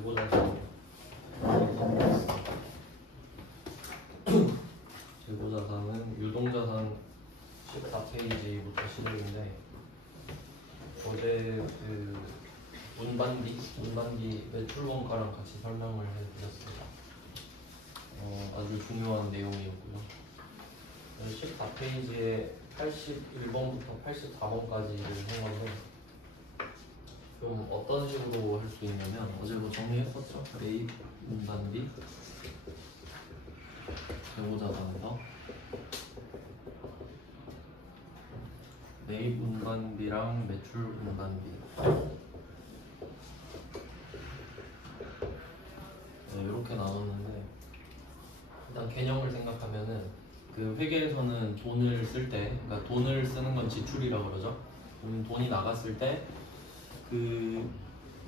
재고자산 재고자산은 유동자산 14페이지부터 시작인데 어제 그 문반비 매출원가랑 같이 설명을 해드렸습니다. 아주 중요한 내용이었고요. 14페이지에 81번부터 84번까지를 한 건데 좀 어떤 식으로 할 수 있냐면 어제 뭐 정리했었죠? 매입 문반비 재고자산에서 매입 문반비랑 매출 문반비 네, 이렇게 나눴는데 일단 개념을 생각하면은 그 회계에서는 돈을 쓸 때, 그러니까 돈을 쓰는 건 지출이라고 그러죠. 돈이 나갔을 때 그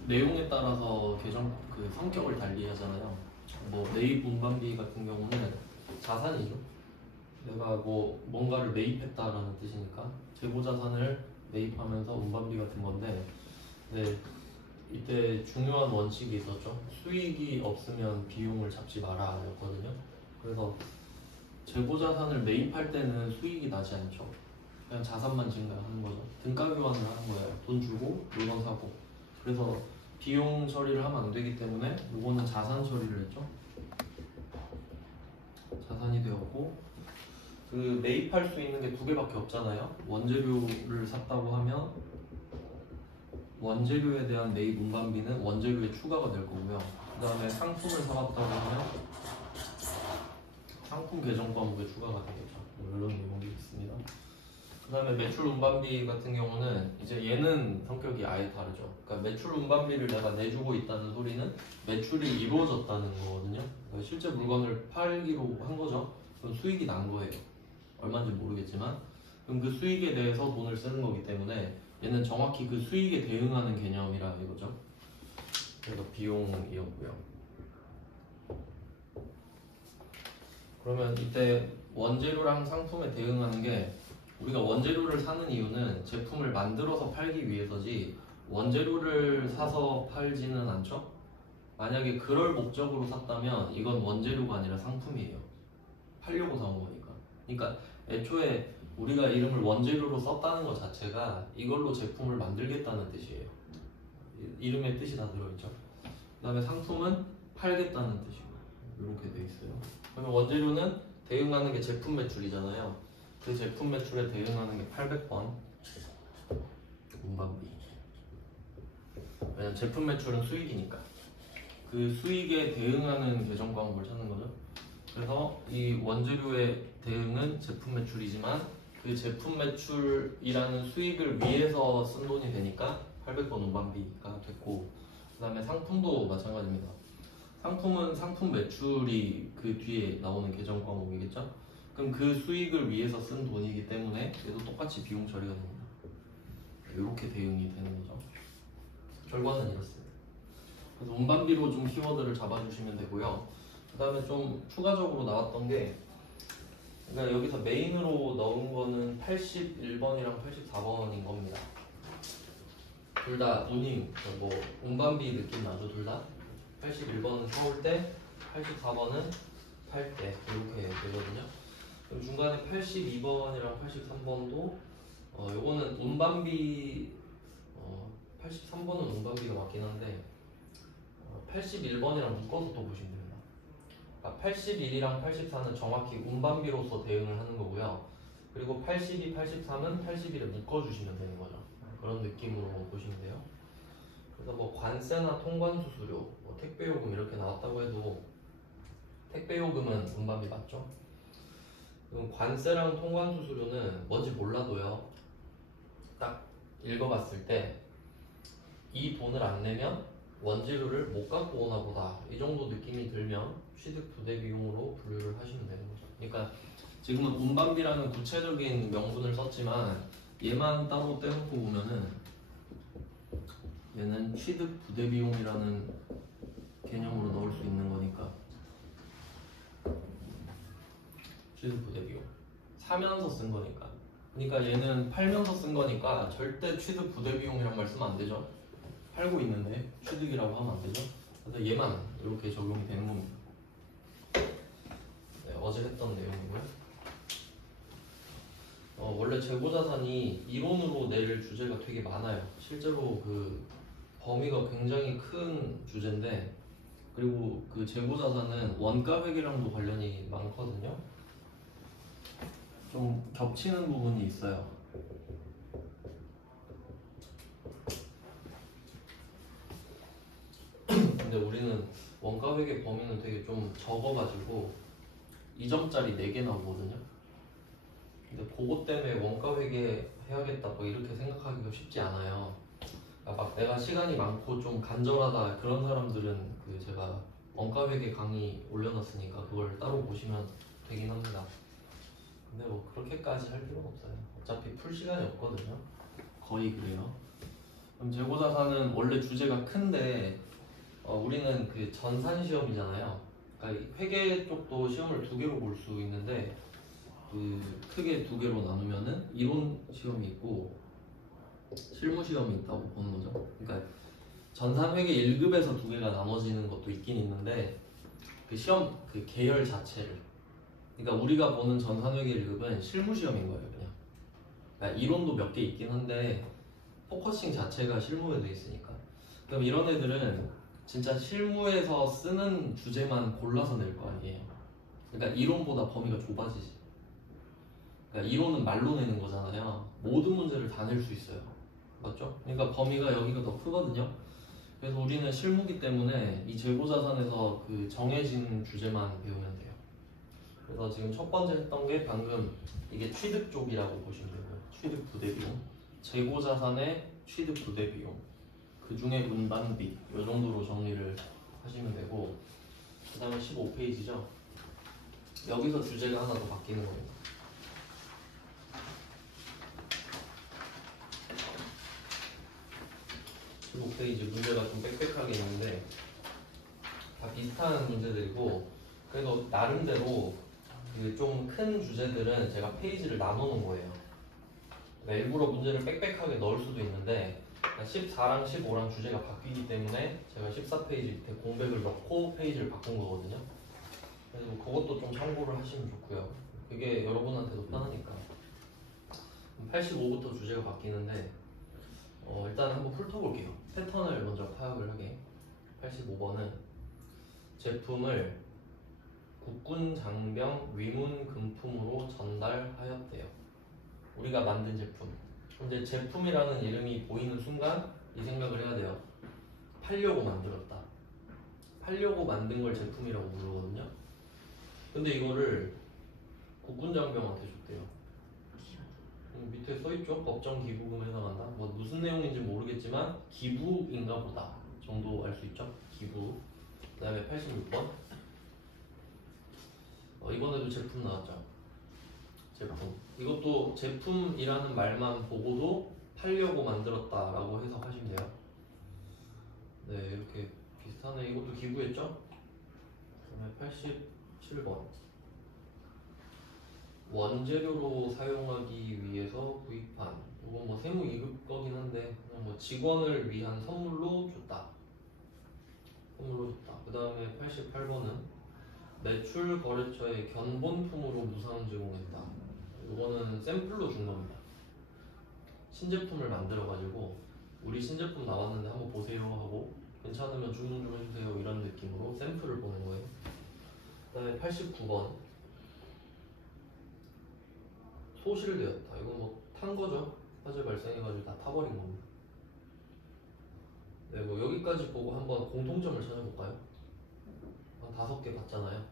내용에 따라서 계정 그 성격을 달리 하잖아요. 뭐 매입 운반비 같은 경우는 자산이죠. 내가 뭐 뭔가를 매입했다라는 뜻이니까 재고자산을 매입하면서 운반비 같은 건데, 네, 이때 중요한 원칙이 있었죠. 수익이 없으면 비용을 잡지 마라였거든요. 그래서 재고자산을 매입할 때는 수익이 나지 않죠. 그냥 자산만 증가하는 거죠. 등가 교환을 하는 거예요. 돈 주고 물건 사고. 그래서 비용 처리를 하면 안 되기 때문에 이거는 자산 처리를 했죠. 자산이 되었고, 그 매입할 수 있는 게 두 개밖에 없잖아요. 원재료를 샀다고 하면 원재료에 대한 매입 운반비는 원재료에 추가가 될 거고요. 그 다음에 상품을 사봤다고 하면 상품 계정 과목에 추가가 되겠죠. 뭐 이런 내용이 있습니다. 그 다음에 매출 운반비 같은 경우는 이제 얘는 성격이 아예 다르죠. 그러니까 매출 운반비를 내가 내주고 있다는 소리는 매출이 이루어졌다는 거거든요. 그러니까 실제 물건을 팔기로 한 거죠. 그럼 수익이 난 거예요. 얼마인지 모르겠지만 그럼 그 수익에 대해서 돈을 쓰는 거기 때문에 얘는 정확히 그 수익에 대응하는 개념이라 이거죠. 그래서 비용이었고요. 그러면 이때 원재료랑 상품에 대응하는 게, 우리가 원재료를 사는 이유는 제품을 만들어서 팔기 위해서지 원재료를 사서 팔지는 않죠. 만약에 그럴 목적으로 샀다면 이건 원재료가 아니라 상품이에요. 팔려고 사온 거니까. 그러니까 애초에 우리가 이름을 원재료로 썼다는 것 자체가 이걸로 제품을 만들겠다는 뜻이에요. 이름의 뜻이 다 들어있죠. 그 다음에 상품은 팔겠다는 뜻이고 이렇게 돼 있어요. 그러면 원재료는 대응하는 게 제품 매출이잖아요. 그 제품 매출에 대응하는 게 800번 운반비. 왜냐면 제품 매출은 수익이니까 그 수익에 대응하는 계정 과목을 찾는 거죠. 그래서 이 원재료의 대응은 제품 매출이지만 그 제품 매출이라는 수익을 위해서 쓴 돈이 되니까 800번 운반비가 됐고, 그 다음에 상품도 마찬가지입니다. 상품은 상품 매출이 그 뒤에 나오는 계정 과목이겠죠? 그럼 그 수익을 위해서 쓴 돈이기 때문에 얘도 똑같이 비용 처리가 됩니다. 이렇게 대응이 되는 거죠. 결과는 이렇습니다. 그래서 운반비로 좀 키워드를 잡아주시면 되고요. 그 다음에 좀 추가적으로 나왔던 게, 그러니까 여기서 메인으로 넣은 거는 81번이랑 84번인 겁니다. 둘 다 운임, 뭐 운반비 느낌 나죠, 둘 다? 81번은 사올 때, 84번은 팔 때 이렇게 되거든요. 그럼 중간에 82번이랑 83번도 요거는 운반비, 83번은 운반비가 맞긴 한데 81번이랑 묶어서 또 보시면 됩니다. 81이랑 84는 정확히 운반비로서 대응을 하는 거고요. 그리고 82, 83은 81에 묶어주시면 되는 거죠. 그런 느낌으로 보시면 돼요. 그래서 뭐 관세나 통관수수료, 뭐 택배요금 이렇게 나왔다고 해도 택배요금은 운반비 맞죠? 그럼 관세랑 통관수수료는 뭔지 몰라도요, 딱 읽어봤을 때 이 돈을 안 내면 원재료를 못 갖고 오나 보다, 이 정도 느낌이 들면 취득 부대비용으로 분류를 하시면 되는 거죠. 그러니까 지금은 운반비라는 구체적인 명분을 썼지만 얘만 따로 떼놓고 보면은 얘는 취득 부대비용이라는 개념으로 넣을 수 있는 거니까, 취득 부대비용 사면서 쓴 거니까, 그러니까 얘는 팔면서 쓴 거니까 절대 취득 부대비용이란 말 쓰면 안 되죠. 팔고 있는데 취득이라고 하면 안 되죠. 근데 얘만 이렇게 적용이 되는 겁니다. 네, 어제 했던 내용이고요. 원래 재고자산이 이론으로 낼 주제가 되게 많아요. 실제로 그 범위가 굉장히 큰 주제인데, 그리고 그 재고자산은 원가 회계랑도 관련이 많거든요. 좀 겹치는 부분이 있어요. 근데 우리는 원가 회계 범위는 되게 좀 적어가지고 2점짜리 4개 나오거든요. 근데 그것 때문에 원가 회계 해야겠다 뭐 이렇게 생각하기가 쉽지 않아요. 그러니까 막 내가 시간이 많고 좀 간절하다 그런 사람들은 그 제가 원가 회계 강의 올려놨으니까 그걸 따로 보시면 되긴 합니다. 근데 뭐 그렇게까지 할 필요는 없어요. 어차피 풀 시간이 없거든요. 거의 그래요. 그럼 재고자산은 원래 주제가 큰데 우리는 그 전산 시험이잖아요. 그러니까 회계 쪽도 시험을 2개로 볼 수 있는데 그 크게 2개로 나누면은 이론 시험이 있고 실무 시험이 있다고 보는 거죠. 그러니까 전산 회계 1급에서 2개가 나눠지는 것도 있긴 있는데 그 시험 그 계열 자체를, 그러니까 우리가 보는 전산 회계 1급은 실무 시험인 거예요, 그냥. 그러니까 이론도 몇 개 있긴 한데 포커싱 자체가 실무에 돼 있으니까. 그럼 이런 애들은 진짜 실무에서 쓰는 주제만 골라서 낼 거 아니에요. 그러니까 이론보다 범위가 좁아지지. 그러니까 이론은 말로 내는 거잖아요. 모든 문제를 다 낼 수 있어요. 맞죠? 그러니까 범위가 여기가 더 크거든요. 그래서 우리는 실무기 때문에 이 재고자산에서 그 정해진 주제만 배우면 돼요. 그래서 지금 첫 번째 했던 게 방금 이게 취득 쪽이라고 보시면 되고요. 취득 부대 비용, 재고자산의 취득 부대 비용, 그 중에 운반비 이 정도로 정리를 하시면 되고, 그 다음에 15페이지죠. 여기서 주제가 하나 더 바뀌는 겁니다. 15페이지 문제가 좀 빽빽하게 있는데 다 비슷한 문제들이고, 그래도 나름대로 그 좀 큰 주제들은 제가 페이지를 나눠놓은 거예요. 그러니까 일부러 문제를 빽빽하게 넣을 수도 있는데 14랑 15랑 주제가 바뀌기 때문에 제가 14페이지 밑에 공백을 넣고 페이지를 바꾼 거거든요. 그래서 그것도 좀 참고를 하시면 좋고요. 그게 여러분한테도 편하니까. 85부터 주제가 바뀌는데 일단 한번 훑어볼게요. 패턴을 먼저 파악을 하게. 85번은 제품을 국군 장병 위문 금품으로 전달하였대요. 우리가 만든 제품. 근데 제품이라는 이름이 보이는 순간 이 생각을 해야 돼요. 팔려고 만들었다. 팔려고 만든 걸 제품이라고 부르거든요. 근데 이거를 국군 장병한테 줬대요. 밑에 써있죠? 법정 기부금에 해당한다. 뭐 무슨 내용인지 모르겠지만 기부인가 보다 정도 알 수 있죠? 기부. 그 다음에 86번. 이번에도 제품 나왔죠. 제품. 이것도 제품이라는 말만 보고도 팔려고 만들었다라고 해석하시면 돼요. 네, 이렇게 비슷하네. 이것도 기부했죠? 그 다음에 87번. 원재료로 사용하기 위해서 구입한, 이건 뭐 세무 2급 거긴 한데 그냥 뭐 직원을 위한 선물로 줬다. 선물로 줬다. 그 다음에 88번은 매출 거래처에 견본품으로 무상 제공했다. 이거는 샘플로 준 겁니다. 신제품을 만들어가지고 우리 신제품 나왔는데 한번 보세요 하고 괜찮으면 주문 좀 해주세요 이런 느낌으로 샘플을 보는 거예요. 그 다음에 89번 소실되었다. 이거 뭐 탄 거죠. 화재 발생해가지고 다 타버린 겁니다. 네, 뭐 여기까지 보고 한번 공통점을 찾아볼까요? 한 5개 봤잖아요.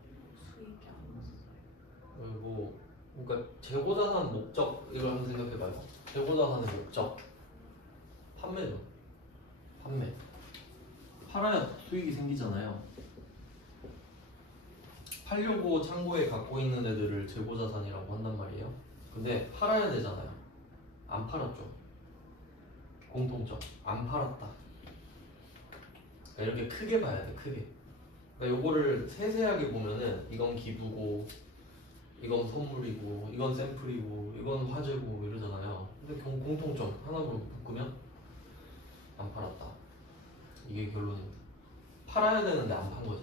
수익이 안 났어요. 뭐 그러니까 재고자산 목적 이걸 한번 생각해봐요. 재고자산의 목적 판매죠. 판매. 팔아야 수익이 생기잖아요. 팔려고 창고에 갖고 있는 애들을 재고자산이라고 한단 말이에요. 근데 팔아야 되잖아요. 안 팔았죠. 공통점. 안 팔았다. 그러니까 이렇게 크게 봐야 돼. 크게. 그러니까 요거를 세세하게 보면은 이건 기부고 이건 선물이고 이건 샘플이고 이건 화재고 이러잖아요. 근데 공통점 하나로 묶으면 안 팔았다. 이게 결론입니다. 팔아야 되는데 안 판 거지.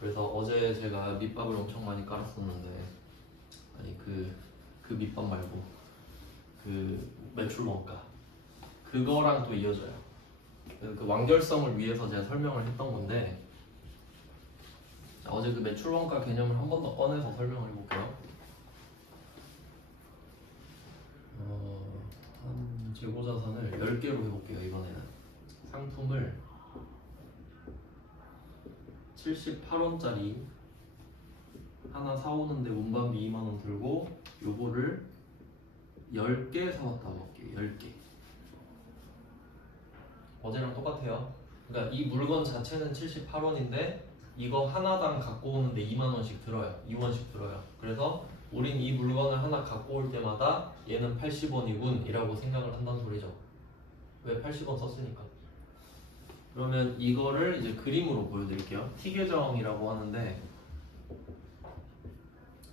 그래서 어제 제가 밑밥을 엄청 많이 깔았었는데, 아니 그 밑밥 말고 그 매출 원가, 그거랑 또 이어져요. 그래서 그 완결성을 위해서 제가 설명을 했던 건데, 자, 어제 그 매출 원가 개념을 한 번 더 꺼내서 설명을 해볼게요. 한 재고 자산을 10개로 해볼게요. 이번에는 상품을 78원짜리 하나 사오는데 운반비 2만원 들고 요거를 10개 사왔다고 할게요. 10개. 어제랑 똑같아요. 그러니까 이 물건 자체는 78원인데 이거 하나당 갖고 오는데 2만원씩 들어요. 2원씩 들어요. 그래서 우린 이 물건을 하나 갖고 올 때마다 얘는 80원이군 이라고 생각을 한다는 소리죠. 왜 80원 썼으니까. 그러면 이거를 이제 그림으로 보여드릴게요. T 계정이라고 하는데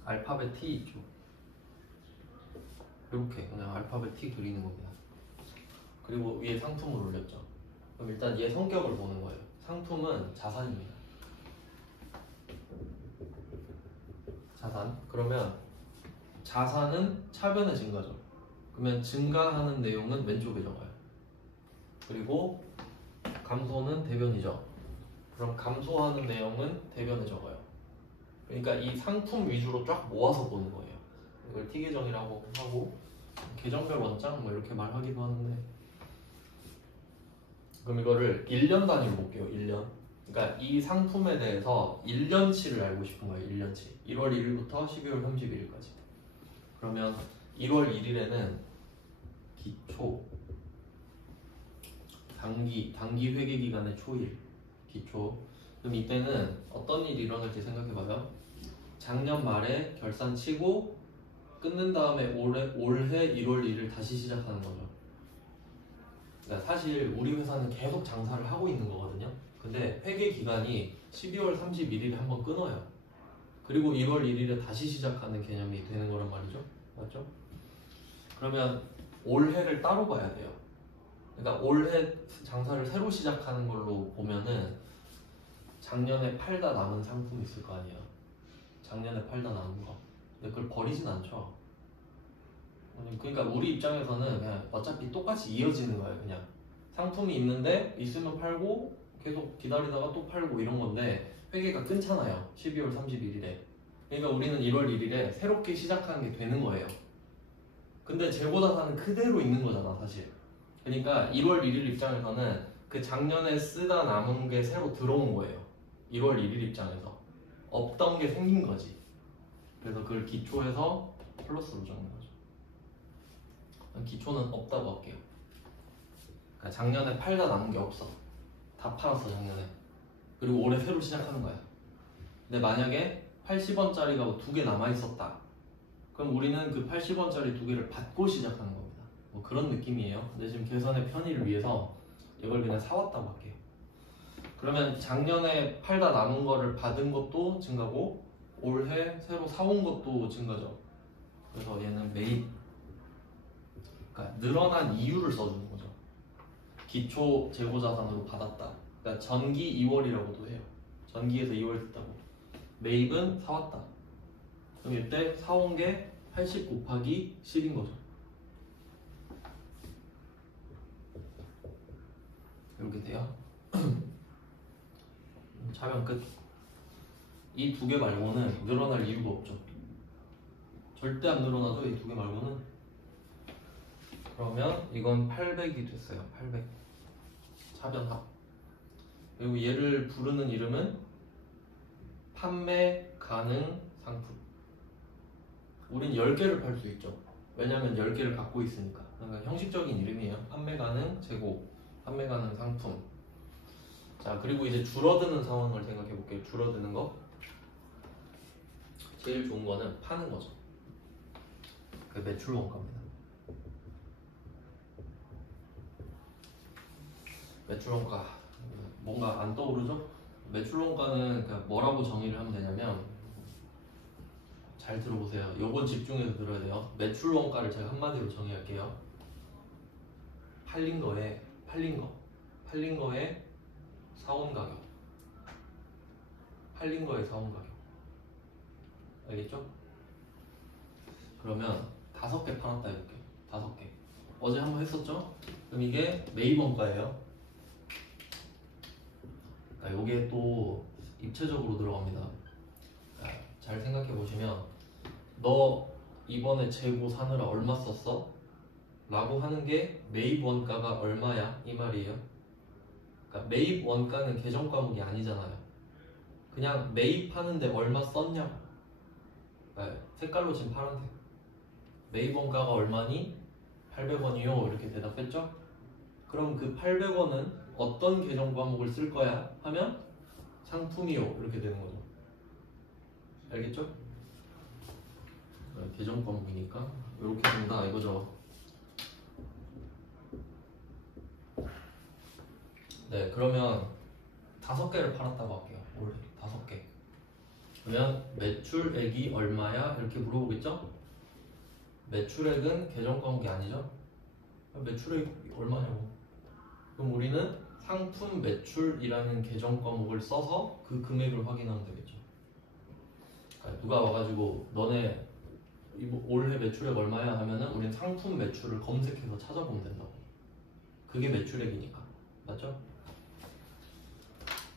알파벳 T 있죠. 이렇게 그냥 알파벳 T 그리는 겁니다. 그리고 위에 상품을 올렸죠. 그럼 일단 얘 성격을 보는 거예요. 상품은 자산입니다. 자산. 그러면 자산은 차변의 증가죠. 그러면 증가하는 내용은 왼쪽에 적어요. 그리고 감소는 대변이죠. 그럼 감소하는 내용은 대변에 적어요. 그러니까 이 상품 위주로 쫙 모아서 보는 거예요. 이걸 T 계정이라고 하고 계정별 원장 뭐 이렇게 말하기도 하는데, 그럼 이거를 1년 단위로 볼게요. 1년. 그러니까 이 상품에 대해서 1년치를 알고 싶은 거예요. 1년치. 1월 1일부터 12월 31일까지. 그러면 1월 1일에는 기초, 단기 회계 기간의 초일, 기초. 그럼 이때는 어떤 일이 일어날지 생각해봐요. 작년 말에 결산 치고 끊는 다음에 올해 1월 1일 다시 시작하는 거죠. 그러니까 사실 우리 회사는 계속 장사를 하고 있는 거거든요. 근데 회계 기간이 12월 31일에 한번 끊어요. 그리고 1월 1일에 다시 시작하는 개념이 되는 거란 말이죠. 맞죠? 그러면 올해를 따로 봐야 돼요. 그러니까 올해 장사를 새로 시작하는 걸로 보면은 작년에 팔다 남은 상품이 있을 거 아니에요. 작년에 팔다 남은 거. 근데 그걸 버리진 않죠. 그러니까 우리 입장에서는 그냥 어차피 똑같이 이어지는 거예요. 그냥 상품이 있는데 있으면 팔고 계속 기다리다가 또 팔고 이런 건데 회계가 끊잖아요. 12월 31일에. 그러니까 우리는 1월 1일에 새롭게 시작하는 게 되는 거예요. 근데 재고자산은 그대로 있는 거잖아 사실. 그러니까 1월 1일 입장에서는 그 작년에 쓰다 남은 게 새로 들어온 거예요. 1월 1일 입장에서 없던 게 생긴 거지. 그래서 그걸 기초해서 플러스로 적는 거죠. 기초는 없다고 할게요. 그러니까 작년에 팔다 남은 게 없어. 다 팔았어 작년에. 그리고 올해 새로 시작하는 거야. 근데 만약에 80원짜리가 2개 남아있었다. 그럼 우리는 그 80원짜리 2개를 받고 시작하는 겁니다. 뭐 그런 느낌이에요. 근데 지금 계산의 편의를 위해서 이걸 그냥 사왔다고 할게요. 그러면 작년에 팔다 남은 거를 받은 것도 증가고 올해 새로 사온 것도 증가죠. 그래서 얘는 매입, 그러니까 늘어난 이유를 써주는 거죠. 기초 재고자산으로 받았다. 그러니까 전기 2월이라고도 해요. 전기에서 2월 됐다고. 매입은 사왔다. 그럼 이때 사온 게 80 곱하기 10인 거죠. 이렇게 돼요. 차변 끝. 이 2개 말고는 늘어날 이유가 없죠. 절대 안 늘어나죠. 이 2개 말고는. 그러면 이건 800이 됐어요. 800. 차변합. 그리고 얘를 부르는 이름은 판매 가능 상품. 우린 10개를 팔 수 있죠. 왜냐면 10개를 갖고 있으니까. 그러니까 형식적인 이름이에요. 판매 가능 재고, 판매 가능 상품. 자, 그리고 이제 줄어드는 상황을 생각해 볼게요. 줄어드는 거. 제일 좋은 거는 파는 거죠. 그 매출 원가입니다. 매출 원가. 뭔가 안 떠오르죠? 매출 원가는 그냥 뭐라고 정의를 하면 되냐면, 잘 들어보세요. 요건 집중해서 들어야 돼요. 매출 원가를 제가 한마디로 정의할게요. 팔린 거에 사온 가격, 팔린 거의 사온 가격. 알겠죠? 그러면 5개 팔았다 이렇게. 5개. 어제 한번 했었죠? 그럼 이게 매입 원가예요. 그러니까 이게 또 입체적으로 들어갑니다. 그러니까 잘 생각해 보시면 너 이번에 재고 사느라 얼마 썼어? 라고 하는 게 매입 원가가 얼마야? 이 말이에요. 그러니까 매입 원가는 계정 과목이 아니잖아요. 그냥 매입하는데 얼마 썼냐? 그러니까 색깔로 지금 파란색. 매입 원가가 얼마니? 800원이요. 이렇게 대답했죠? 그럼 그 800원은 어떤 계정 과목을 쓸 거야? 하면 상품이요. 이렇게 되는 거죠. 알겠죠? 계정 과목이니까 이렇게 된다 이거죠. 네, 그러면 5개를 팔았다고 할게요. 올해 5개. 그러면 매출액이 얼마야? 이렇게 물어보겠죠? 매출액은 계정 과목이 아니죠? 매출액이 얼마냐고. 그럼 우리는 상품 매출이라는 계정 과목을 써서 그 금액을 확인하면 되겠죠. 그러니까 누가 와가지고 너네 올해 매출액 얼마야 하면은 우리는 상품 매출을 검색해서 찾아보면 된다고. 그게 매출액이니까. 맞죠?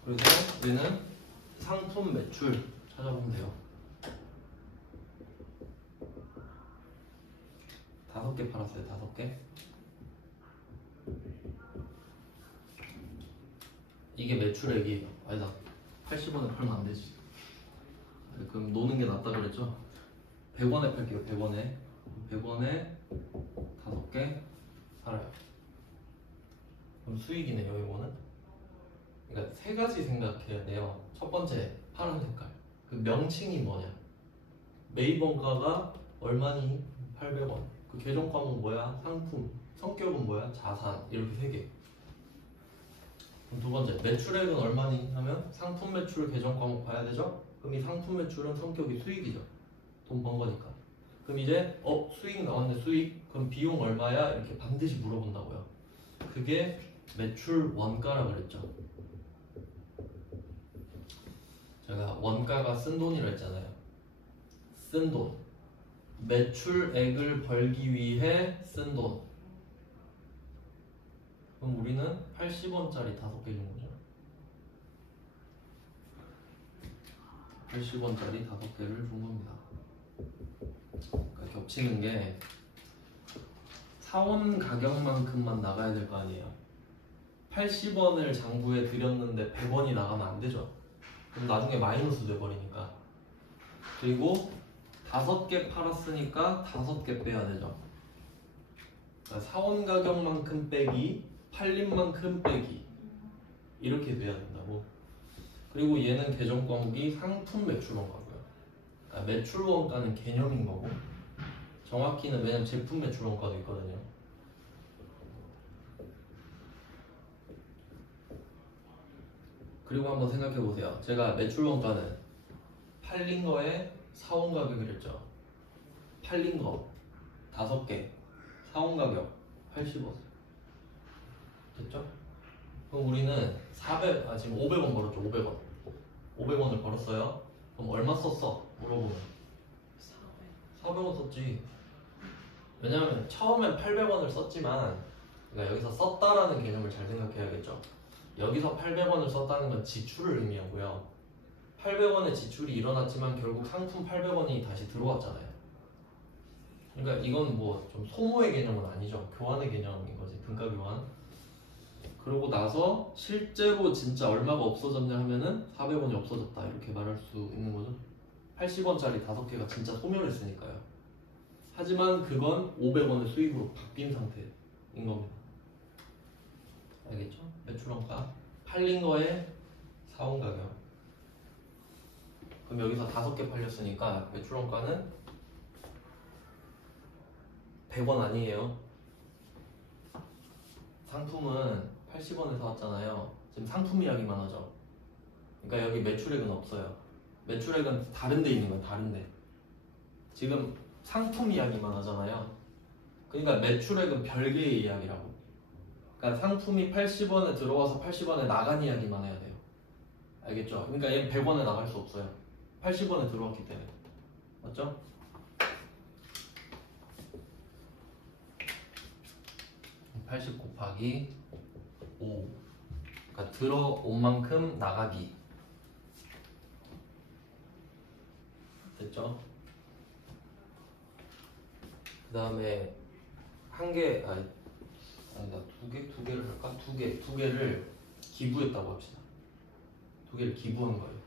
그래서 우리는 상품 매출 찾아보면 돼요. 5개 팔았어요. 5개. 이게 매출액이에요. 아니다. 80원에 팔면 안 되지. 그럼 노는 게 낫다 그랬죠? 100원에 팔게요. 100원에 5개 팔아요. 그럼 수익이네요. 이거는. 그러니까 3가지 생각해야 돼요. 첫 번째 파란 색깔. 그 명칭이 뭐냐? 매입 원가가 얼마니? 800원. 그 계정 과목 뭐야? 상품. 성격은 뭐야? 자산. 이렇게 3개. 그럼 두 번째 매출액은 얼마니? 하면 상품 매출 계정 과목 봐야 되죠? 그럼 이 상품 매출은 성격이 수익이죠. 돈 번 거니까. 그럼 이제 수익 나왔네. 수익. 그럼 비용 얼마야? 이렇게 반드시 물어본다고요. 그게 매출 원가라 그랬죠. 제가 원가가 쓴 돈이라 했잖아요. 쓴 돈. 매출액을 벌기 위해 쓴 돈. 그럼 우리는 80원짜리 5개 준 거죠. 80원짜리 5개를 준 겁니다. 그러니까 겹치는 게 사온 가격만큼만 나가야 될 거 아니에요. 80원을 장부에 들였는데 100원이 나가면 안 되죠. 그럼 나중에 마이너스 돼버리니까. 그리고 5개 팔았으니까 5개 빼야 되죠. 그러니까 사온 가격만큼 빼기, 팔린 만큼 빼기, 이렇게 돼야 된다고. 그리고 얘는 계정 과목이 상품 매출 원가고요. 그러니까 매출 원가는 개념인 거고, 정확히는 왜냐면 제품 매출 원가도 있거든요. 그리고 한번 생각해 보세요. 제가 매출 원가는 팔린 거에 사온 가격을 했죠. 팔린 거 5개, 사온 가격 80원. 됐죠? 그럼 우리는 지금 500원 벌었죠. 500원. 500원을 벌었어요. 그럼 얼마 썼어? 물어보면 400원 썼지. 왜냐면 처음엔 800원을 썼지만, 그러니까 여기서 썼다라는 개념을 잘 생각해야겠죠. 여기서 800원을 썼다는 건 지출을 의미하고요. 800원의 지출이 일어났지만 결국 상품 800원이 다시 들어왔잖아요. 그러니까 이건 뭐 좀 소모의 개념은 아니죠. 교환의 개념인 거지. 분가 교환. 그러고 나서 실제로 진짜 얼마가 없어졌냐 하면은 400원이 없어졌다 이렇게 말할 수 있는 거죠. 80원짜리 5개가 진짜 소멸했으니까요. 하지만 그건 500원의 수익으로 바뀐 상태인 겁니다. 알겠죠? 매출원가 팔린 거에 사온 가격. 그럼 여기서 5개 팔렸으니까 매출원가는 100원 아니에요. 상품은 80원에 사왔잖아요. 지금 상품 이야기만 하죠. 그러니까 여기 매출액은 없어요. 매출액은 다른 데 있는 거예요. 다른 데. 지금 상품 이야기만 하잖아요. 그러니까 매출액은 별개의 이야기라고. 그러니까 상품이 80원에 들어와서 80원에 나간 이야기만 해야 돼요. 알겠죠? 그러니까 얘는 100원에 나갈 수 없어요. 80원에 들어왔기 때문에. 맞죠? (80) 곱하기 5. 그러니까 들어온 만큼 나가기. 됐죠? 그 다음에 한 개, 아니다, 두 개를 할까? 두 개를 기부했다고 합시다. 두 개를 기부한 거예요.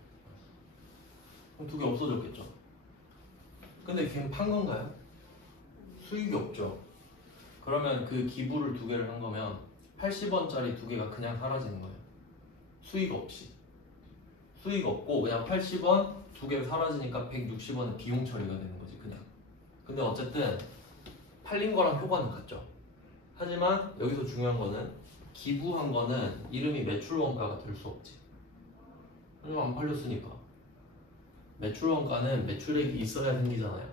그럼 두 개 없어졌겠죠? 근데 걔는 판 건가요? 수익이 없죠? 그러면 그 기부를 두 개를 한 거면 80원짜리 두 개가 그냥 사라지는 거예요. 수익 없이. 수익 없고 그냥 80원 두 개 사라지니까 160원의 비용 처리가 되는 거지 그냥. 근데 어쨌든 팔린 거랑 효과는 같죠. 하지만 여기서 중요한 거는 기부한 거는 이름이 매출 원가가 될 수 없지. 왜냐면 안 팔렸으니까. 매출 원가는 매출액이 있어야 생기잖아요.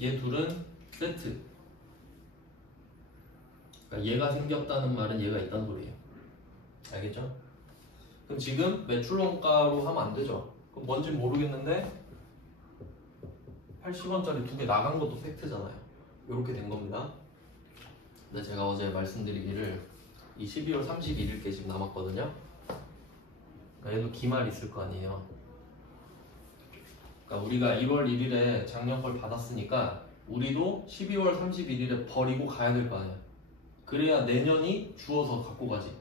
얘 둘은 세트. 그러니까 얘가 생겼다는 말은 얘가 있다는 소리예요. 알겠죠? 그럼 지금 매출 원가로 하면 안 되죠. 그럼 뭔지 모르겠는데 80원짜리 두 개 나간 것도 팩트잖아요. 이렇게 된 겁니다. 근데 제가 어제 말씀드리기를 이 12월 31일께 지금 남았거든요. 그러니까 얘도 기말 있을 거 아니에요. 그러니까 우리가 1월 1일에 작년 걸 받았으니까 우리도 12월 31일에 버리고 가야 될 거 아니야. 그래야 내년이 주어서 갖고 가지.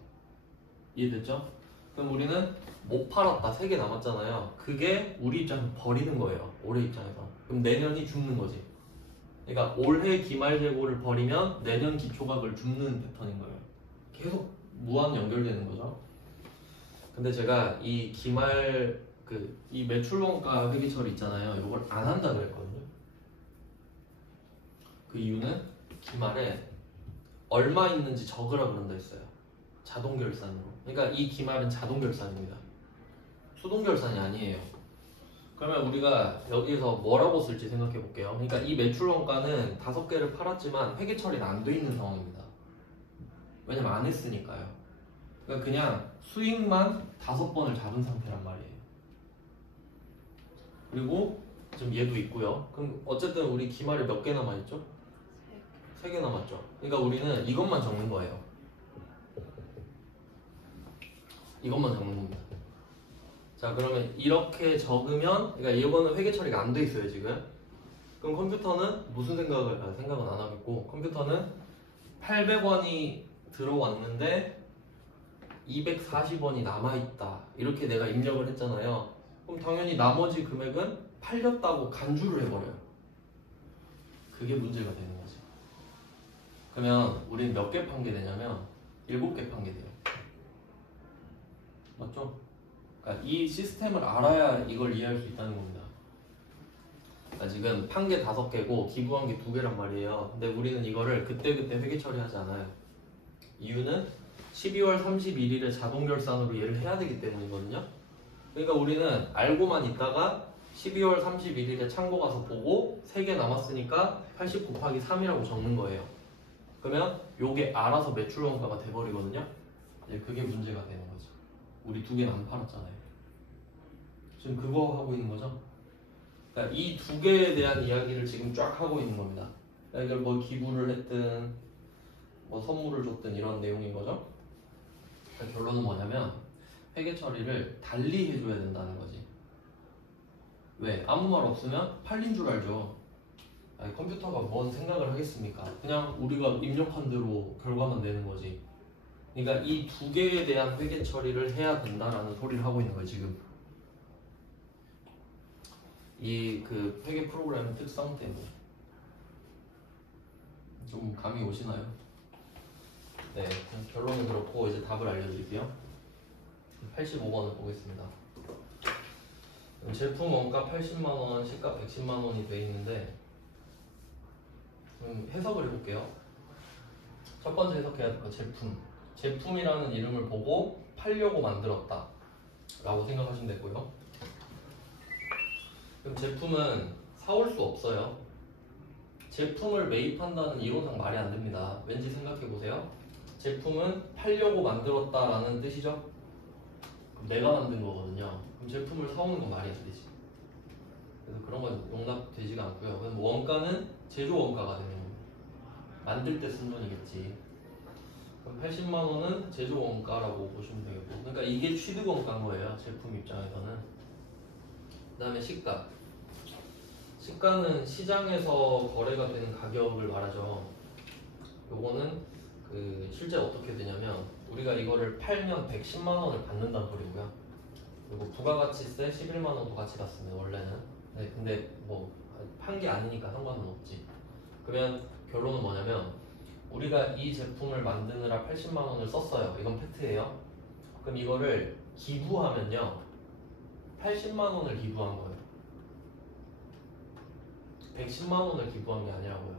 이해됐죠? 그럼 우리는 못 팔았다 3개 남았잖아요. 그게 우리 입장에서 버리는 거예요. 올해 입장에서. 그럼 내년이 죽는 거지. 그러니까 올해 기말 재고를 버리면 내년 기초각을 줍는 패턴인 거예요. 계속 무한 연결되는 거죠. 근데 제가 이 기말 이 매출원가 회계 처리 있잖아요. 이걸 안 한다 그랬거든요. 그 이유는 기말에 얼마 있는지 적으라 그런다 했어요. 자동 결산으로. 그러니까 이 기말은 자동 결산입니다. 수동 결산이 아니에요. 그러면 우리가 여기에서 뭐라고 쓸지 생각해 볼게요. 그러니까 이 매출 원가는 5개를 팔았지만 회계 처리가 안 돼 있는 상황입니다. 왜냐면 안 했으니까요. 그러니까 그냥 수익만 5번을 잡은 상태란 말이에요. 그리고 지금 얘도 있고요. 그럼 어쨌든 우리 기말에 몇 개 남아있죠? 3개 남았죠. 그러니까 우리는 이것만 적는 거예요. 이것만 적는 겁니다. 자, 그러면 이렇게 적으면, 그러니까 이거는 회계 처리가 안 돼 있어요 지금. 그럼 컴퓨터는 무슨 생각은 안 하겠고, 컴퓨터는 800원이 들어왔는데 240원이 남아있다 이렇게 내가 입력을 했잖아요. 그럼 당연히 나머지 금액은 팔렸다고 간주를 해버려요. 그게 문제가 되는 거지. 그러면 우리는 몇 개 판게 되냐면 7개 판게 돼요. 맞죠? 그러니까 이 시스템을 알아야 이걸 이해할 수 있다는 겁니다. 그러니까 지금 판 게 5개고 기부한 게 2개란 말이에요. 근데 우리는 이거를 그때그때 회계 처리하지 않아요. 이유는 12월 31일에 자동 결산으로 얘를 해야 되기 때문이거든요. 그러니까 우리는 알고만 있다가 12월 31일에 창고 가서 보고 3개 남았으니까 80 곱하기 3이라고 적는 거예요. 그러면 요게 알아서 매출 원가가 돼버리거든요. 이제 그게 문제가 되는 거죠. 우리 2개는 안 팔았잖아요. 지금 그거 하고 있는 거죠. 그러니까 이 2개에 대한 이야기를 지금 쫙 하고 있는 겁니다. 그러니까 이걸 뭐 기부를 했든 뭐 선물을 줬든 이런 내용인 거죠. 그러니까 결론은 뭐냐면 회계 처리를 달리 해줘야 된다는 거지. 왜? 아무 말 없으면 팔린 줄 알죠. 아니, 컴퓨터가 뭔 생각을 하겠습니까? 그냥 우리가 입력한 대로 결과만 내는 거지. 그러니까 이 2개에 대한 회계 처리를 해야 된다라는 소리를 하고 있는 거예요 지금. 이 회계 프로그램의 특성 때문에. 좀 감이 오시나요? 네, 결론은 그렇고 이제 답을 알려드릴게요. 85번을 보겠습니다. 제품 원가 80만원, 시가 110만원이 돼 있는데 해석을 해볼게요. 첫 번째 해석해야 될 거 제품이라는 이름을 보고 팔려고 만들었다 라고 생각하시면 되고요. 그럼 제품은 사올 수 없어요. 제품을 매입한다는 이론상 말이 안 됩니다. 왠지 생각해 보세요. 제품은 팔려고 만들었다라는 뜻이죠. 그럼 내가 만든 거거든요. 그럼 제품을 사오는 건 말이 안 되지. 그래서 그런 건 용납되지가 않고요. 그럼 원가는 제조 원가가 되는 겁니다. 만들 때 쓴 돈이겠지. 그럼 80만 원은 제조 원가라고 보시면 되겠고, 그러니까 이게 취득 원가인 거예요. 제품 입장에서는. 그다음에 시가. 시가는 시장에서 거래가 되는 가격을 말하죠. 요거는 그 실제 어떻게 되냐면 우리가 이거를 팔면 110만 원을 받는다는 소리고요. 그리고 부가가치세 11만 원도 같이 받습니다. 원래는. 네, 근데 뭐 판 게 아니니까 상관은 없지. 그러면 결론은 뭐냐면 우리가 이 제품을 만드느라 80만 원을 썼어요. 이건 팩트예요. 그럼 이거를 기부하면요 80만 원을 기부한 거예요. 110만 원을 기부한 게 아니라고요.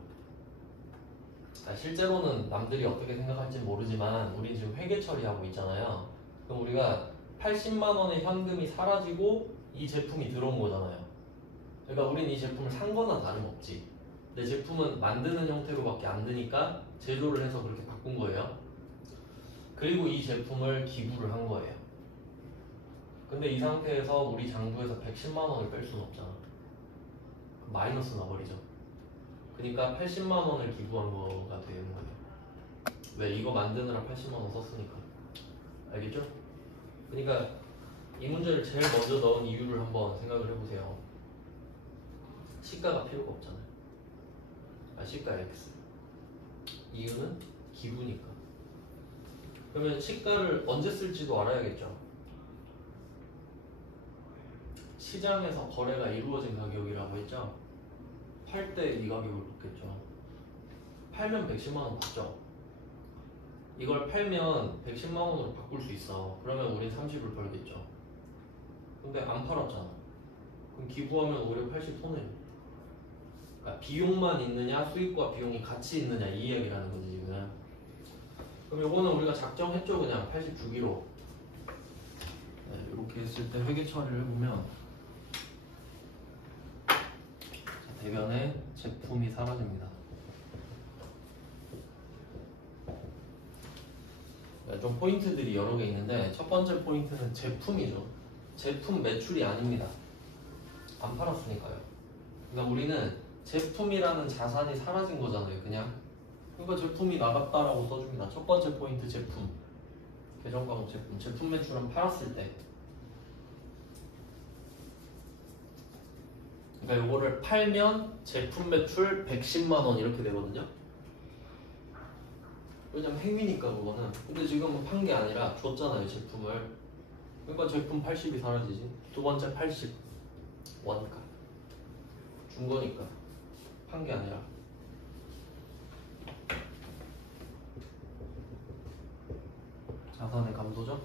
실제로는 남들이 어떻게 생각할지 모르지만 우린 지금 회계 처리하고 있잖아요. 그럼 우리가 80만 원의 현금이 사라지고 이 제품이 들어온 거잖아요. 그러니까 우린 이 제품을 산 거나 다름없지. 내 제품은 만드는 형태로밖에 안 되니까 제조를 해서 그렇게 바꾼 거예요. 그리고 이 제품을 기부를 한 거예요. 근데 이 상태에서 우리 장부에서 110만 원을 뺄 수는 없잖아. 마이너스 나버리죠. 그러니까 80만 원을 기부한 거가 되는 거예요. 왜? 이거 만드느라 80만 원 썼으니까. 알겠죠? 그러니까 이 문제를 제일 먼저 넣은 이유를 한번 생각을 해보세요. 시가가 필요가 없잖아요. 시가 X. 이유는 기부니까. 그러면 시가를 언제 쓸지도 알아야겠죠. 시장에서 거래가 이루어진 가격이라고 했죠. 팔 때 이 가격을 놓겠죠. 팔면 110만 원 받죠. 이걸 팔면 110만 원으로 바꿀 수 있어. 그러면 우린 30을 벌겠죠. 근데 안 팔았잖아. 그럼 기부하면 오히려 80 손해요. 그러니까 비용만 있느냐 수익과 비용이 같이 있느냐 이 이야기라는 거지 지금. 그럼 요거는 우리가 작정했죠. 그냥 80 주기로. 네, 이렇게 했을 때 회계 처리를 해보면 대변에 제품이 사라집니다. 좀 포인트들이 여러 개 있는데 첫 번째 포인트는 제품이죠. 제품 매출이 아닙니다. 안 팔았으니까요. 그러니까 우리는 제품이라는 자산이 사라진 거잖아요. 그냥. 그러니까 제품이 나갔다라고 써줍니다. 첫 번째 포인트 제품. 계정과목 제품. 제품 매출은 팔았을 때. 그러니까 요거를 팔면 제품 매출 110만 원 이렇게 되거든요. 왜냐면 행위니까 그거는. 근데 지금은 판 게 아니라 줬잖아요 제품을. 그러니까 제품 80이 사라지지. 두 번째 80 원가 준 거니까 판 게 아니라. 자산의 감소죠.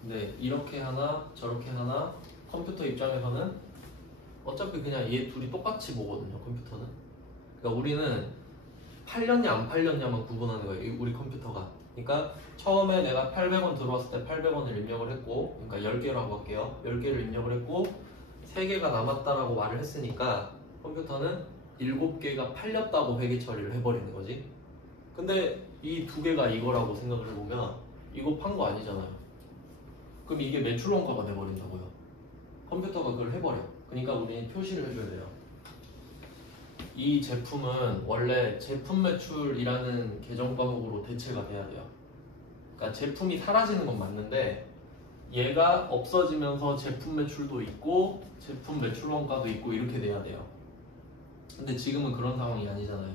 근데 이렇게 하나 저렇게 하나 컴퓨터 입장에서는 어차피 그냥 얘 둘이 똑같이 보거든요. 컴퓨터는. 그러니까 우리는 팔렸냐 안 팔렸냐만 구분하는 거예요. 우리 컴퓨터가. 그러니까 처음에 내가 800원 들어왔을 때 800원을 입력을 했고, 그러니까 10개라고 할게요. 10개를 입력을 했고 3개가 남았다라고 말을 했으니까 컴퓨터는 7개가 팔렸다고 회계 처리를 해버리는 거지. 근데 이 2개가 이거라고 생각을 해보면 이거 판 거 아니잖아요. 그럼 이게 매출 원가가 돼버린다고요. 컴퓨터가 그걸 해버려. 그러니까 우리는 표시를 해줘야 돼요. 이 제품은 원래 제품 매출이라는 계정 과목으로 대체가 돼야 돼요. 그러니까 제품이 사라지는 건 맞는데 얘가 없어지면서 제품 매출도 있고 제품 매출 원가도 있고 이렇게 돼야 돼요. 근데 지금은 그런 상황이 아니잖아요.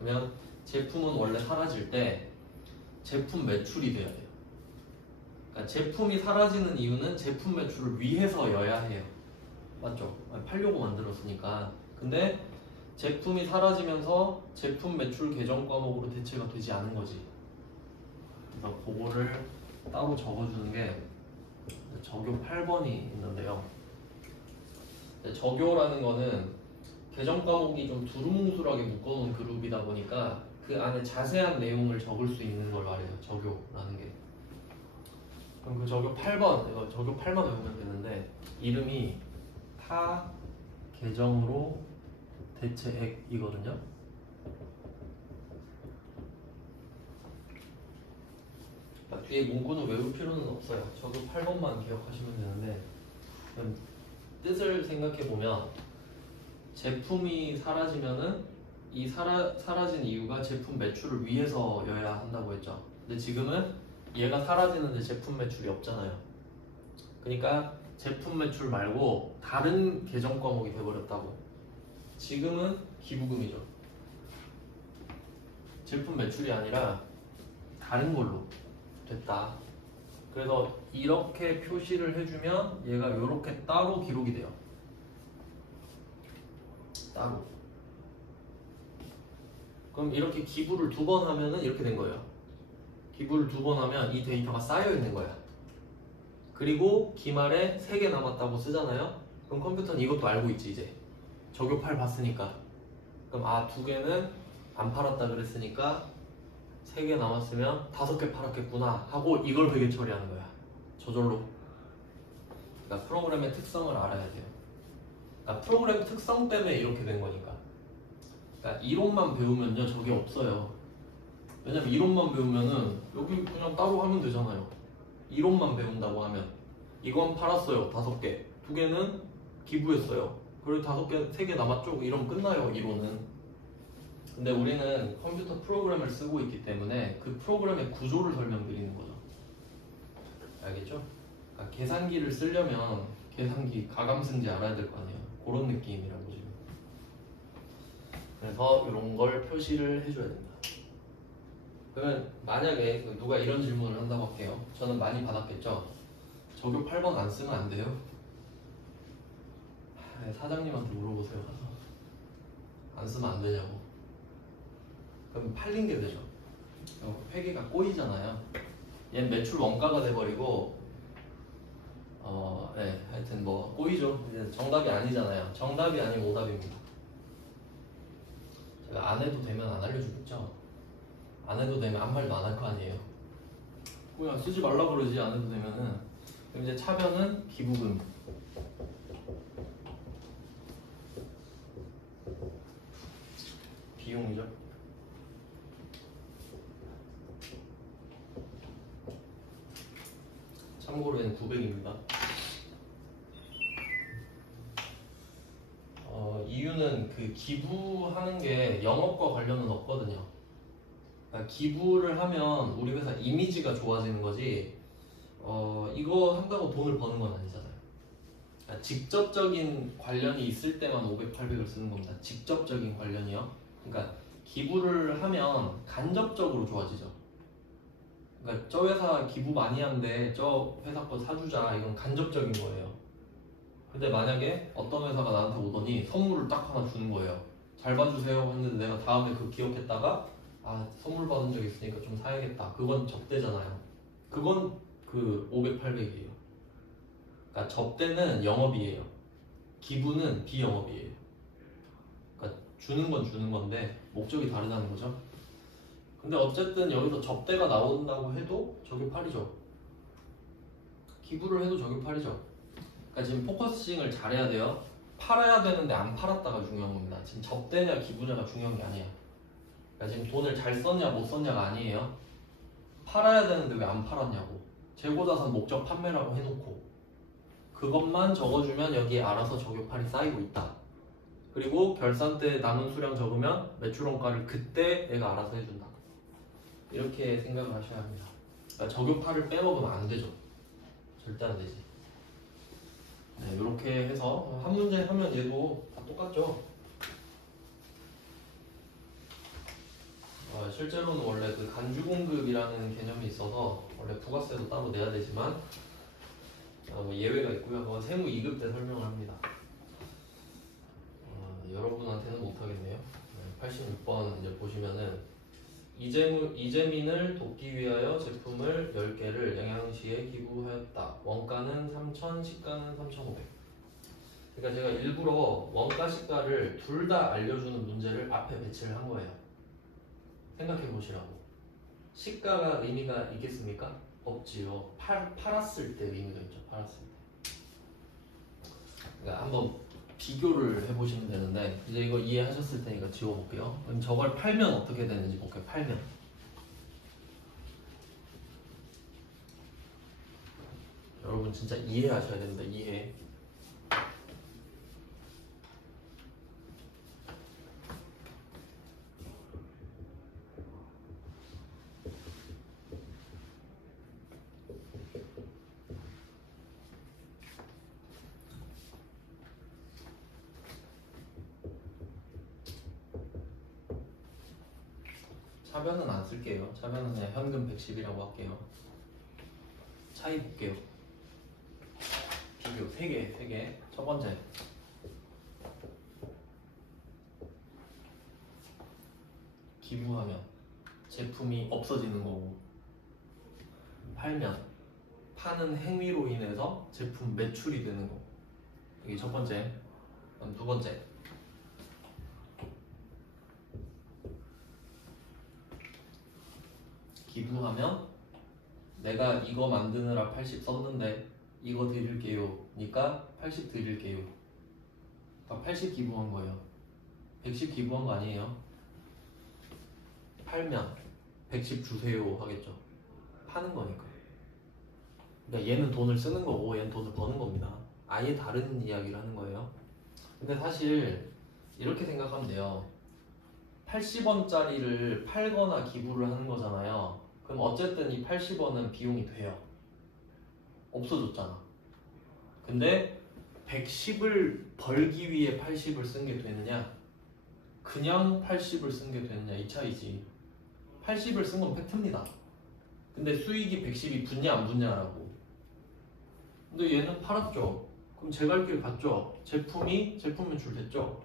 그러면 제품은 원래 사라질 때 제품 매출이 돼야 돼요. 그러니까 제품이 사라지는 이유는 제품 매출을 위해서여야 해요. 맞죠? 팔려고 만들었으니까. 근데 제품이 사라지면서 제품 매출 계정 과목으로 대체가 되지 않은 거지. 그래서 그거를 따로 적어주는 게 적요 8번이 있는데요. 적요라는 거는 계정 과목이 좀 두루뭉술하게 묶어놓은 그룹이다 보니까 그 안에 자세한 내용을 적을 수 있는 걸 말해요. 적요라는 게. 그럼 그 적요 8번, 이거 적요 8번 외우면 되는데 이름이 타 계정으로 대체액이거든요. 뒤에 문구는 외울 필요는 없어요. 저도 8번만 기억하시면 되는데, 그럼 뜻을 생각해 보면 제품이 사라지면은 이 사라진 이유가 제품 매출을 위해서여야 한다고 했죠. 근데 지금은 얘가 사라지는데 제품 매출이 없잖아요. 그러니까 제품 매출 말고 다른 계정 과목이 돼버렸다고. 지금은 기부금이죠. 제품 매출이 아니라 다른 걸로 됐다. 그래서 이렇게 표시를 해주면 얘가 이렇게 따로 기록이 돼요. 따로. 그럼 이렇게 기부를 2번 하면은 이렇게 된 거예요. 기부를 2번 하면 이 데이터가 쌓여 있는 거야. 그리고 기말에 3개 남았다고 쓰잖아요. 그럼 컴퓨터는 이것도 알고 있지 이제. 저격팔 봤으니까. 그럼 2개는 안 팔았다 그랬으니까 3개 남았으면 5개 팔았겠구나 하고 이걸 회계 처리하는 거야. 저절로. 그러니까 프로그램의 특성을 알아야 돼요. 그러니까 프로그램 특성 때문에 이렇게 된 거니까. 그러니까 이론만 배우면요 저게 없어요. 왜냐면 이론만 배우면은 여기 그냥 따로 하면 되잖아요. 이론만 배운다고 하면 이건 팔았어요 5개, 2개는 기부했어요. 그리고 5개, 3개 남았죠? 이러면 끝나요 이론은. 근데 우리는 컴퓨터 프로그램을 쓰고 있기 때문에 그 프로그램의 구조를 설명드리는 거죠. 알겠죠? 그러니까 계산기를 쓰려면 계산기 가감승지 알아야 될 거 아니에요. 그런 느낌이라고 지금. 그래서 이런 걸 표시를 해줘야 된다. 그러면 만약에 누가 이런 질문을 한다고 할게요. 저는 많이 받았겠죠? 저교 8번 안 쓰면 안 돼요? 사장님한테 물어보세요. 안 쓰면 안 되냐고. 그럼 팔린 게 되죠. 회계가 꼬이잖아요. 얘는 매출 원가가 돼버리고 네, 하여튼 뭐 꼬이죠. 이제 정답이 아니잖아요. 정답이 아닌 오답입니다. 제가 안 해도 되면 안 알려주겠죠. 안 해도 되면 아무 말도 안 할 거 아니에요. 그냥 쓰지 말라 그러지. 안 해도 되면은. 그럼 이제 차변은 기부금. 비용이죠. 참고로 얘는 900입니다. 이유는 그 기부하는 게 영업과 관련은 없거든요. 그러니까 기부를 하면 우리 회사 이미지가 좋아지는 거지 이거 한다고 돈을 버는 건 아니잖아요. 그러니까 직접적인 관련이 있을 때만 500, 800을 쓰는 겁니다. 직접적인 관련이요. 그러니까 기부를 하면 간접적으로 좋아지죠. 그러니까 저 회사 기부 많이 한대, 저 회사 거 사주자, 이건 간접적인 거예요. 근데 만약에 어떤 회사가 나한테 오더니 선물을 딱 하나 주는 거예요. 잘 봐주세요 했는데 내가 다음에 그거 기억했다가 선물 받은 적 있으니까 좀 사야겠다. 그건 접대잖아요. 그건 그 500, 800이에요. 그러니까 접대는 영업이에요. 기부는 비영업이에요. 그러니까 주는 건 주는 건데 목적이 다르다는 거죠. 근데 어쨌든 여기서 접대가 나온다고 해도 저격팔이죠. 기부를 해도 저격팔이죠. 그러니까 지금 포커싱을 잘해야 돼요. 팔아야 되는데 안 팔았다가 중요한 겁니다. 지금 접대냐 기부냐가 중요한 게 아니에요. 그러니까 지금 돈을 잘 썼냐 못 썼냐가 아니에요. 팔아야 되는데 왜 안 팔았냐고. 재고자산 목적 판매라고 해놓고 그것만 적어주면 여기에 알아서 저격팔이 쌓이고 있다. 그리고 결산 때 남은 수량 적으면 매출원가를 그때 얘가 알아서 해준다. 이렇게 생각을 하셔야 합니다. 그러니까 저격팔을 빼먹으면 안 되죠. 절대 안 되지. 네, 이렇게 해서 한 문제 하면 얘도 다 똑같죠. 실제로는 원래 그 간주공급이라는 개념이 있어서 원래 부가세도 따로 내야 되지만 예외가 있고요. 그건 세무 2급 때 설명을 합니다. 여러분한테는 못하겠네요. 86번 이제 보시면은 이재민을 돕기 위하여 제품을 10개를 영양시에 기부하였다. 원가는 3,000, 시가는 3,500. 그러니까 제가 일부러 원가, 시가를 둘 다 알려주는 문제를 앞에 배치를 한 거예요. 생각해 보시라고. 시가가 의미가 있겠습니까? 없지요. 팔았을 때 의미가 있죠. 팔았을 때. 그러니까 한번 비교를 해보시면 되는데 이제 이거 이해하셨을 테니까 지워볼게요. 그럼 저걸 팔면 어떻게 되는지 볼게요. 팔면 여러분 진짜 이해하셔야 됩니다. 이해. 차변은 안 쓸게요. 차변은 그냥 현금 110이라고 할게요. 차이 볼게요. 비교 3개. 첫 번째. 기부하면 제품이 없어지는 거고, 팔면 파는 행위로 인해서 제품 매출이 되는 거. 이게 첫 번째. 그럼 두 번째. 기부하면 내가 이거 만드느라 80 썼는데 이거 드릴게요 니까 80 드릴게요. 그러니까 80 기부한 거예요. 110 기부한 거 아니에요. 팔면 110 주세요 하겠죠. 파는 거니까. 그러니까 얘는 돈을 쓰는 거고 얘는 돈을 버는 겁니다. 아예 다른 이야기를 하는 거예요. 근데 사실 이렇게 생각하면 돼요. 80원짜리를 팔거나 기부를 하는 거잖아요. 그럼 어쨌든 이 80원은 비용이 돼요. 없어졌잖아. 근데 110을 벌기 위해 80을 쓴 게 되느냐, 그냥 80을 쓴 게 되느냐, 이 차이지. 80을 쓴 건 팩트입니다. 근데 수익이 110이 붙냐 안 붙냐라고. 근데 얘는 팔았죠. 그럼 제 갈 길 갔죠. 제품 매출 됐죠.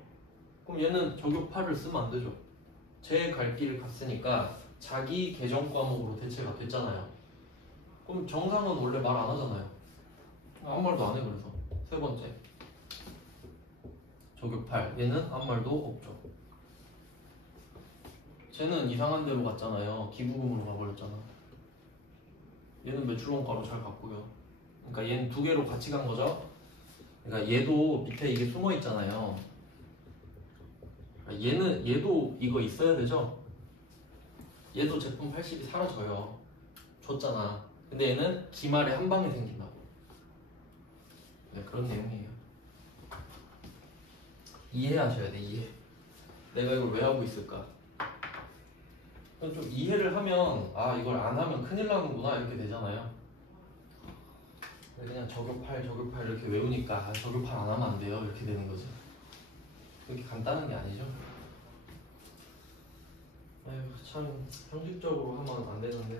그럼 얘는 저격팔을 쓰면 안 되죠. 제 갈 길을 갔으니까 자기 계정 과목으로 대체가 됐잖아요. 그럼 정상은 원래 말 안 하잖아요. 아무 말도 안 해. 그래서 세 번째 저격팔, 얘는 아무 말도 없죠. 쟤는 이상한 데로 갔잖아요. 기부금으로 가버렸잖아. 얘는 매출원가로 잘 갔고요. 그러니까 얘는 두 개로 같이 간 거죠. 그러니까 얘도 밑에 이게 숨어 있잖아요. 얘도 이거 있어야 되죠. 얘도 제품 80이 사라져요. 줬잖아. 근데 얘는 기말에 한 방에 생긴다고. 네, 그런 내용이에요. 이해하셔야 돼. 이해. 내가 이걸 왜 하고 있을까? 좀 이해를 하면 아 이걸 안 하면 큰일 나는구나 이렇게 되잖아요. 그냥 저격팔 이렇게 외우니까 아, 저격팔 안 하면 안 돼요 이렇게 되는 거지. 그렇게 간단한 게 아니죠. 아휴 참 형식적으로 하면 안 되는데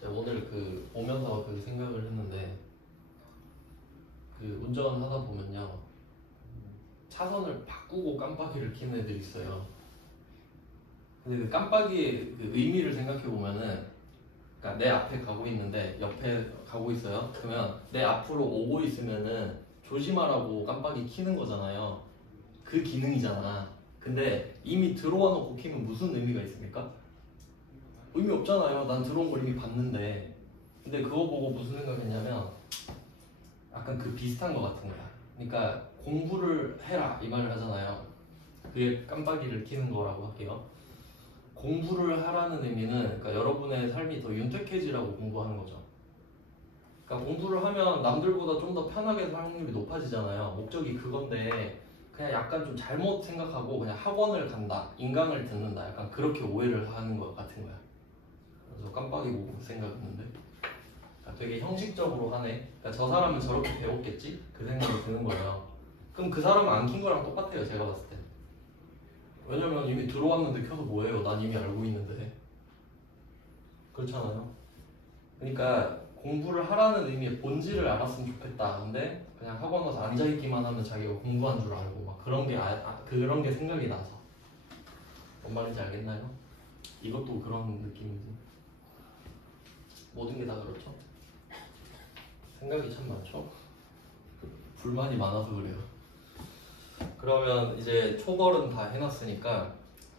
제가 오늘 그 보면서 그 생각을 했는데 그 운전하다 보면요 차선을 바꾸고 깜빡이를 켜는 애들이 있어요. 근데 그 깜빡이의 그 의미를 생각해 보면은 그러니까 내 앞에 가고 있는데 옆에 가고 있어요. 그러면 내 앞으로 오고 있으면은 조심하라고 깜빡이 켜는 거잖아요. 그 기능이잖아. 근데 이미 들어와 놓고 켜면 무슨 의미가 있습니까? 의미 없잖아요. 난 들어온 걸 이미 봤는데. 근데 그거 보고 무슨 생각했냐면 약간 그 비슷한 거 같은 거야. 그러니까 공부를 해라 이 말을 하잖아요. 그게 깜빡이를 켜는 거라고 할게요. 공부를 하라는 의미는 그러니까 여러분의 삶이 더 윤택해지라고 공부하는 거죠. 그러니까 공부를 하면 남들보다 좀 더 편하게 살 확률이 높아지잖아요. 목적이 그건데 그냥 약간 좀 잘못 생각하고 그냥 학원을 간다, 인강을 듣는다 약간 그렇게 오해를 하는 것 같은 거야. 그래서 깜빡이 보고 생각했는데 그러니까 되게 형식적으로 하네. 그러니까 저 사람은 저렇게 배웠겠지? 그 생각이 드는 거예요. 그럼 그 사람은 안 킨 거랑 똑같아요. 제가 봤을 때. 왜냐면 이미 들어왔는데 켜서 뭐해요? 난 이미 알고 있는데. 그렇잖아요. 그러니까 공부를 하라는 의미의 본질을 알았으면 좋겠다. 근데 그냥 학원 가서 앉아있기만 하면 자기가 공부한 줄 알고 막 그런 게 생각이 나서. 뭔 말인지 알겠나요? 이것도 그런 느낌이지. 모든 게 다 그렇죠. 생각이 참 많죠. 불만이 많아서 그래요. 그러면 이제 초벌은 다 해놨으니까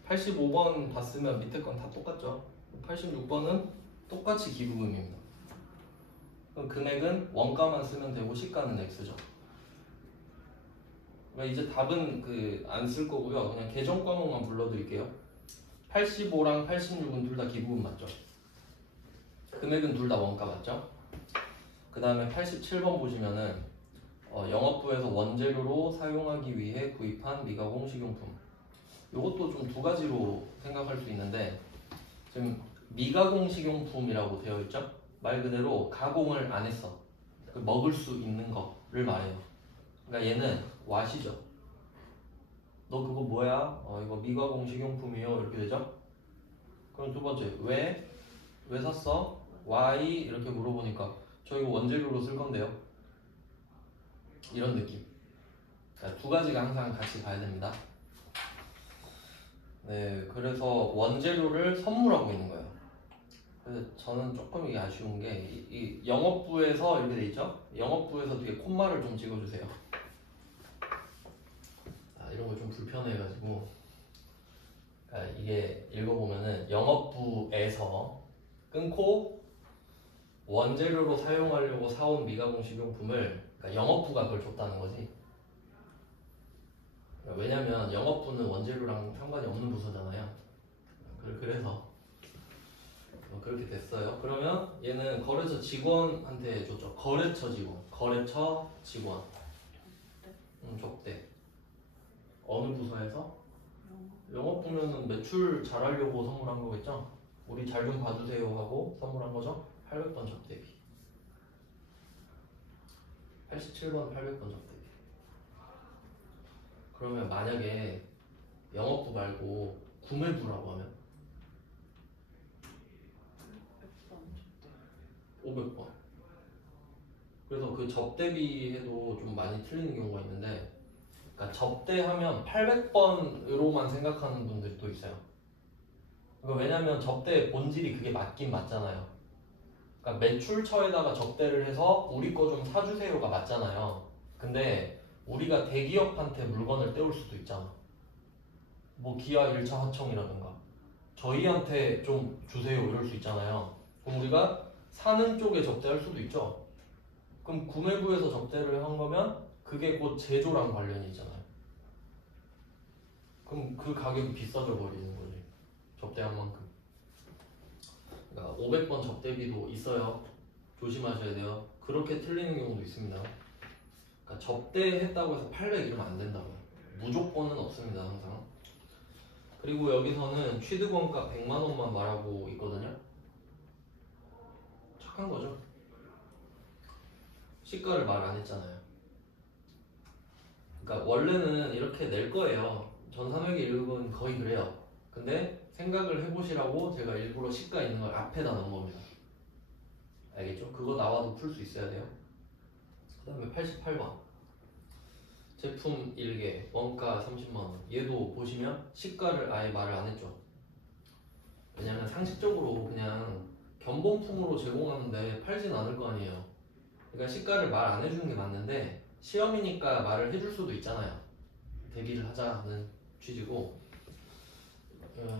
85번 봤으면 밑에 건 다 똑같죠. 86번은 똑같이 기부금입니다. 그럼 금액은 원가만 쓰면 되고 시가는 X죠. 그러니까 이제 답은 그 안 쓸 거고요. 그냥 계정 과목만 불러드릴게요. 85랑 86은 둘 다 기부금 맞죠? 금액은 둘 다 원가 맞죠? 그 다음에 87번 보시면은 영업부에서 원재료로 사용하기 위해 구입한 미가공 식용품. 이것도 좀 두 가지로 생각할 수 있는데 지금 미가공 식용품이라고 되어 있죠? 말 그대로 가공을 안 했어. 그 먹을 수 있는 거를 말해요. 그러니까 얘는 와시죠. 너 그거 뭐야? 이거 미가공 식용품이요. 이렇게 되죠? 그럼 두 번째 왜 샀어? why 이렇게 물어보니까 저 이거 원재료로 쓸 건데요. 이런 느낌. 그러니까 두 가지가 항상 같이 가야 됩니다. 네, 그래서 원재료를 선물하고 있는 거예요. 그래서 저는 조금 이게 아쉬운 게 이 영업부에서 이렇게 돼 있죠? 영업부에서 뒤에 콤마를 좀 찍어주세요. 이런 거 좀 불편해가지고 이게 읽어보면은 영업부에서 끊고 원재료로 사용하려고 사온 미가공 식용품을 그러니까 영업부가 그걸 줬다는 거지. 왜냐면 영업부는 원재료랑 상관이 없는 부서잖아요. 그래서 그렇게 됐어요. 그러면 얘는 거래처 직원한테 줬죠. 거래처 직원 접대. 어느 부서에서? 영업부면은 매출 잘하려고 선물한 거겠죠? 우리 잘 좀 봐주세요 하고 선물한 거죠? 800번 접대비. 87번 800번 접대비. 그러면 만약에 영업부 말고 구매부라고 하면 500번. 그래서 그 접대비 해도 좀 많이 틀리는 경우가 있는데 그러니까 접대하면 800번으로만 생각하는 분들이 또 있어요. 그러니까 왜냐면 접대의 본질이 그게 맞긴 맞잖아요. 그러니까 매출처에다가 접대를 해서 우리 거 좀 사주세요가 맞잖아요. 근데 우리가 대기업한테 물건을 떼올 수도 있잖아. 뭐 기아 1차 하청이라든가 저희한테 좀 주세요 이럴 수 있잖아요. 그럼 우리가 사는 쪽에 접대할 수도 있죠. 그럼 구매부에서 접대를 한 거면 그게 곧 제조랑 관련이 있잖아요. 그럼 그 가격이 비싸져 버리는 거지. 접대한 만큼. 그러니까 500번 접대비도 있어요. 조심하셔야 돼요. 그렇게 틀리는 경우도 있습니다. 그러니까 접대했다고 해서 800 이러면 안 된다고요. 무조건은 없습니다, 항상. 그리고 여기서는 취득원가 100만 원만 말하고 있거든요. 착한 거죠. 시가를 말 안 했잖아요. 그러니까 원래는 이렇게 낼 거예요. 전산회계 1급은 거의 그래요. 근데 생각을 해보시라고 제가 일부러 시가 있는 걸 앞에다 넣은 겁니다. 알겠죠? 그거 나와도 풀 수 있어야 돼요. 그 다음에 88번 제품 1개 원가 30만원. 얘도 보시면 시가를 아예 말을 안 했죠. 왜냐면 상식적으로 그냥 견본품으로 제공하는데 팔진 않을 거 아니에요. 그러니까 시가를 말 안 해주는 게 맞는데 시험이니까 말을 해줄 수도 있잖아요. 대비를 하자는 취지고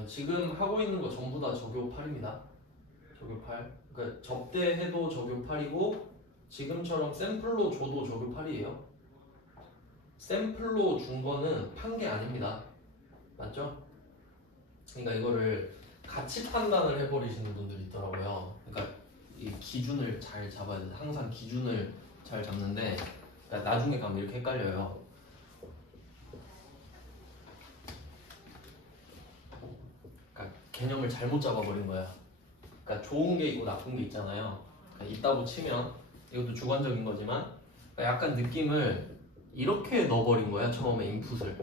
지금 하고 있는 거 전부 다 적요 8입니다. 적요 8. 그러니까 접대해도 적요 8이고 지금처럼 샘플로 줘도 적요 8이에요. 샘플로 준 거는 판 게 아닙니다. 맞죠? 그러니까 이거를 가치 판단을 해버리시는 분들이 있더라고요. 그러니까 이 기준을 잘 잡아야 돼. 항상 기준을 잘 잡는데 그러니까 나중에 가면 이렇게 헷갈려요. 그러니까 개념을 잘못 잡아버린 거야. 그러니까 좋은 게 있고 나쁜 게 있잖아요. 그러니까 있다고 치면 이것도 주관적인 거지만 그러니까 약간 느낌을 이렇게 넣어버린 거야. 처음에 인풋을.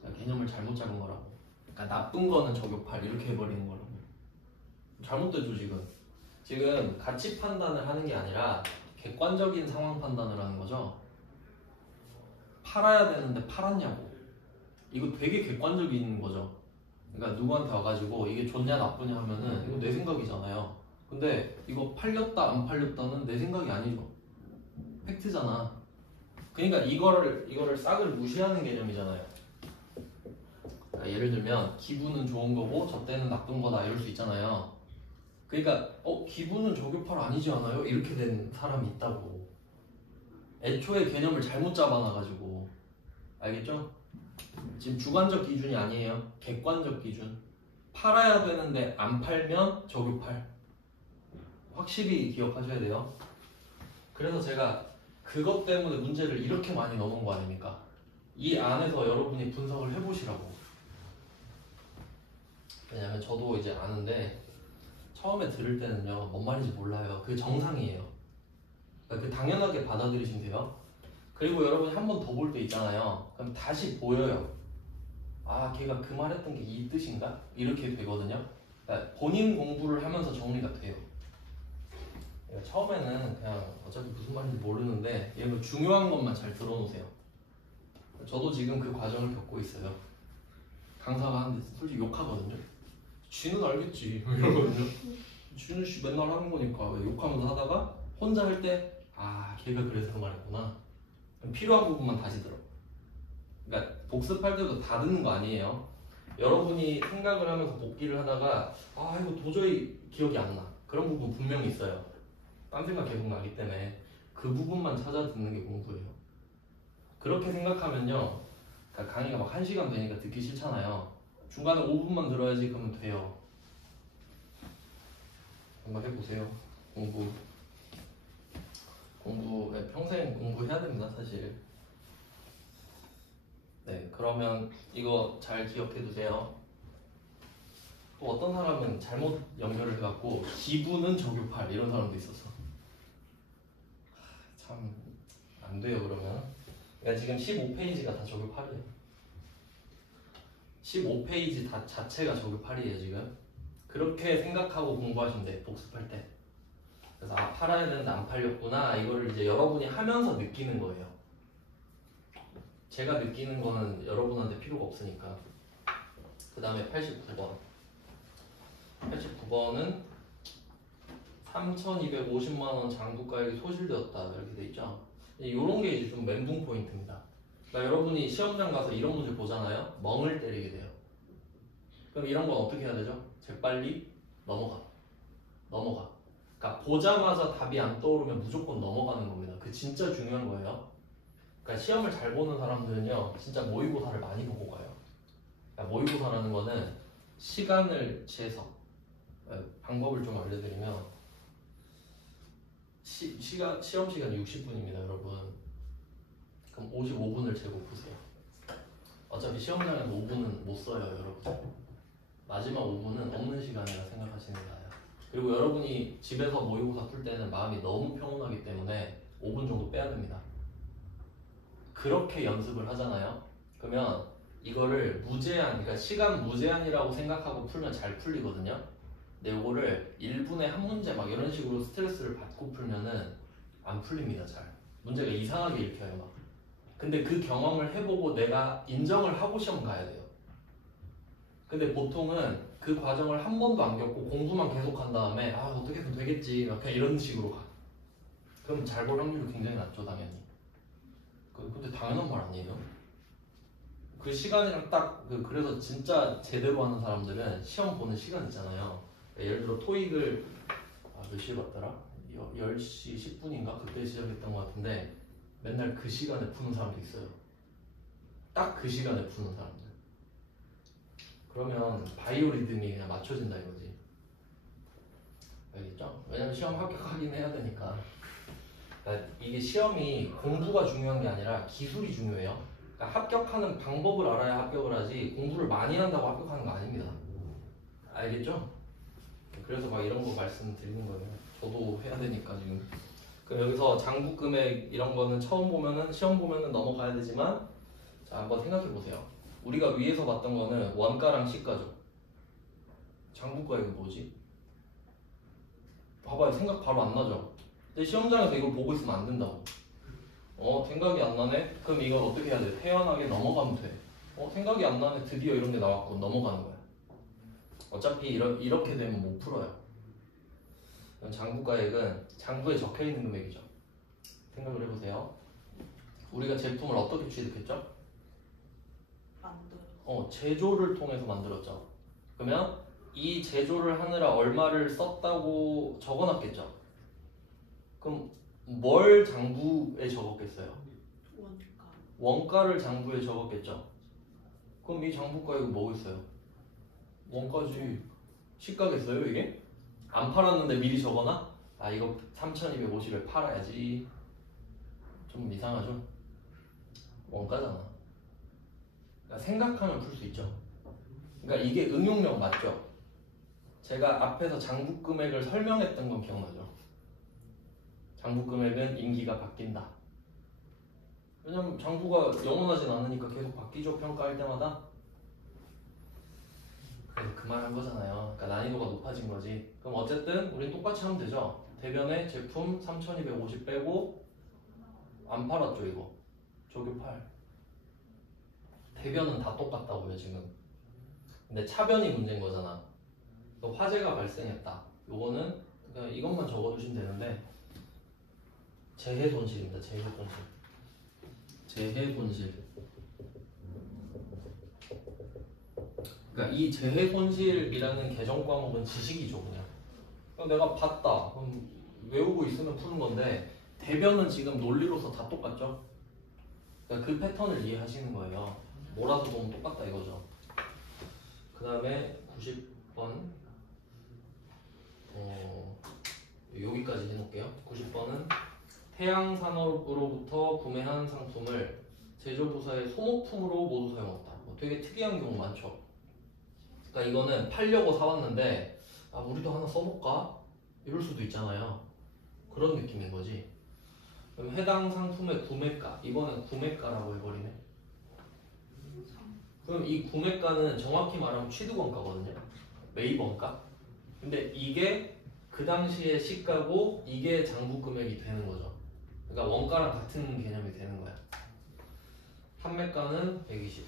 그러니까 개념을 잘못 잡은 거라고. 그러니까 나쁜 거는 적요 8 이렇게 해버리는 거라고. 잘못됐죠 지금. 지금 가치 판단을 하는 게 아니라 객관적인 상황 판단을 하는 거죠. 팔아야 되는데 팔았냐고. 이거 되게 객관적인 거죠. 그러니까 누구한테 와가지고 이게 좋냐 나쁘냐 하면은 이거 내 생각이잖아요. 근데 이거 팔렸다 안 팔렸다는 내 생각이 아니죠. 팩트잖아. 그러니까 이거를 싹을 무시하는 개념이잖아요. 그러니까 예를 들면 기부는 좋은 거고 접대는 나쁜 거다 이럴 수 있잖아요. 그러니까 기부는 적요 8 아니지 않아요? 이렇게 된 사람이 있다고. 애초에 개념을 잘못 잡아놔가지고. 알겠죠? 지금 주관적 기준이 아니에요. 객관적 기준. 팔아야 되는데 안 팔면 저급할. 확실히 기억하셔야 돼요. 그래서 제가 그것 때문에 문제를 이렇게 많이 넣은 거 아닙니까? 이 안에서 여러분이 분석을 해보시라고. 왜냐면 저도 이제 아는데 처음에 들을 때는요 뭔 말인지 몰라요. 그게 정상이에요. 그러니까 그 당연하게 받아들이시면 돼요. 그리고 여러분이 한 번 더 볼 때 있잖아요. 그럼 다시 보여요. 아 걔가 그 말했던 게 이 뜻인가? 이렇게 되거든요. 그러니까 본인 공부를 하면서 정리가 돼요. 그러니까 처음에는 그냥 어차피 무슨 말인지 모르는데 이런 거 중요한 것만 잘 들어놓으세요. 저도 지금 그 과정을 겪고 있어요. 강사가 하는데 솔직히 욕하거든요. 쥐는 알겠지 이러거든요. 쥐는 씨 맨날 하는 거니까 욕하면서 하다가 혼자 할 때 아 걔가 그래서 그 말했구나. 필요한 부분만 다시 들어. 그러니까 복습할 때도 다 듣는 거 아니에요. 여러분이 생각을 하면서 복기를 하다가 아 이거 도저히 기억이 안 나. 그런 부분 분명히 있어요. 딴 생각 계속 나기 때문에 그 부분만 찾아 듣는 게 공부예요. 그렇게 생각하면요. 그러니까 강의가 막 1시간 되니까 듣기 싫잖아요. 중간에 5분만 들어야지 그러면 돼요. 한번 해보세요. 공부 평생 공부해야 됩니다 사실. 네 그러면 이거 잘 기억해 두세요. 또 어떤 사람은 잘못 연결을 해갖고 기분은 저교팔 이런 사람도 있었어. 참 안 돼요 그러면. 그러니까 지금 15페이지가 다 저교팔이에요. 15페이지 다 자체가 저교팔이에요 지금. 그렇게 생각하고 공부하시면 돼 복습할 때. 그래서 아 팔아야 되는데 안 팔렸구나 이거를 이제 여러분이 하면서 느끼는 거예요. 제가 느끼는 거는 여러분한테 필요가 없으니까. 그 다음에 89번 89번은 3,250만원 장부가액이 소실되었다 이렇게 돼 있죠. 이런 게 이제 좀 멘붕 포인트입니다. 그러니까 여러분이 시험장 가서 이런 문제 보잖아요. 멍을 때리게 돼요. 그럼 이런 건 어떻게 해야 되죠? 재빨리 넘어가. 그러니까 보자마자 답이 안 떠오르면 무조건 넘어가는 겁니다. 그게 진짜 중요한 거예요. 그러니까 시험을 잘 보는 사람들은요 진짜 모의고사를 많이 보고 가요. 그러니까 모의고사라는 거는 시간을 재서 방법을 좀 알려드리면 시험 시간이 60분입니다 여러분. 그럼 55분을 재고 푸세요. 어차피 시험장에서 5분은 못 써요 여러분. 마지막 5분은 없는 시간이라 생각하시는 게 나아요. 그리고 여러분이 집에서 모의고사 풀 때는 마음이 너무 평온하기 때문에 5분 정도 빼야 됩니다. 그렇게 연습을 하잖아요. 그러면 이거를 무제한, 그러니까 시간 무제한이라고 생각하고 풀면 잘 풀리거든요. 근데 이거를 1분에 한 문제 막 이런 식으로 스트레스를 받고 풀면은 안 풀립니다 잘. 문제가 이상하게 읽혀요 막. 근데 그 경험을 해보고 내가 인정을 하고 시험 가야 돼요. 근데 보통은 그 과정을 한 번도 안 겪고 공부만 계속 한 다음에 아 어떻게든 되겠지 막 그냥 이런 식으로 가. 그럼 잘 볼 확률이 굉장히 낮죠 당연히. 근데 당연한 말 아니에요? 그 시간이랑 딱 그래서 진짜 제대로 하는 사람들은 시험 보는 시간 있잖아요. 예를 들어 토익을 몇 시에 봤더라? 10시 10분인가? 그때 시작했던 것 같은데 맨날 그 시간에 푸는 사람도 있어요. 딱 그 시간에 푸는 사람들. 그러면 바이오리듬이 그냥 맞춰진다 이거지. 알겠죠? 왜냐면 시험 합격하긴 해야 되니까. 그러니까 이게 시험이 공부가 중요한 게 아니라 기술이 중요해요. 그러니까 합격하는 방법을 알아야 합격을 하지 공부를 많이 한다고 합격하는 거 아닙니다. 알겠죠? 그래서 막 이런 거 말씀드리는 거예요. 저도 해야 되니까 지금. 그럼 여기서 장부 금액 이런 거는 처음 보면은 시험 보면은 넘어가야 되지만 자 한번 생각해 보세요. 우리가 위에서 봤던 거는 원가랑 시가죠. 장부가액은 뭐지? 봐봐요. 생각 바로 안 나죠? 근데 시험장에서 이걸 보고 있으면 안 된다고. 생각이 안 나네? 그럼 이걸 어떻게 해야 돼? 태연하게 넘어가면 돼. 생각이 안 나네? 드디어 이런 게 나왔고 넘어가는 거야. 어차피 이렇게 되면 못 풀어요. 장부가액은 장부에 적혀있는 금액이죠. 생각을 해보세요. 우리가 제품을 어떻게 취득했죠? 제조를 통해서 만들었죠. 그러면 이 제조를 하느라 얼마를 썼다고 적어놨겠죠. 그럼 뭘 장부에 적었겠어요? 원가. 원가를 장부에 적었겠죠. 그럼 이 장부가 이거 뭐겠어요? 원가지. 시가겠어요 이게? 안 팔았는데 미리 적어놔? 아 이거 3,250에 팔아야지. 좀 이상하죠? 원가잖아. 그러니까 생각하면 풀 수 있죠. 그러니까 이게 응용력 맞죠? 제가 앞에서 장부 금액을 설명했던 건 기억나죠? 장부 금액은 임기가 바뀐다. 왜냐면 장부가 영원하진 않으니까 계속 바뀌죠. 평가할 때마다. 그래서 그 말 한 거잖아요. 그러니까 난이도가 높아진 거지. 그럼 어쨌든 우린 똑같이 하면 되죠. 대변에 제품 3,250 빼고 안 팔았죠 이거. 조교 8. 대변은 다 똑같다고요 지금. 근데 차변이 문제인 거잖아. 또 화재가 발생했다. 요거는 그냥 이것만 적어두시면 되는데 재해 손실입니다. 재해 손실. 재해 손실. 그러니까 이 재해 손실이라는 개정 과목은 지식이죠 그냥. 그러니까 내가 봤다. 그럼 외우고 있으면 푸는 건데 대변은 지금 논리로서 다 똑같죠. 그러니까 그 패턴을 이해하시는 거예요. 몰아서 보면 똑같다 이거죠. 그 다음에 90번 여기까지 해놓을게요. 90번은 태양산업으로부터 구매한 상품을 제조부사의 소모품으로 모두 사용했다. 되게 특이한 경우 많죠. 그러니까 이거는 팔려고 사왔는데 아 우리도 하나 써볼까? 이럴 수도 있잖아요. 그런 느낌인 거지. 그럼 해당 상품의 구매가, 이번엔 구매가라고 해버리네. 그럼 이 구매가는 정확히 말하면 취득원가거든요. 매입원가. 근데 이게 그 당시의 시가고 이게 장부 금액이 되는 거죠. 그러니까 원가랑 같은 개념이 되는 거야. 판매가는 120.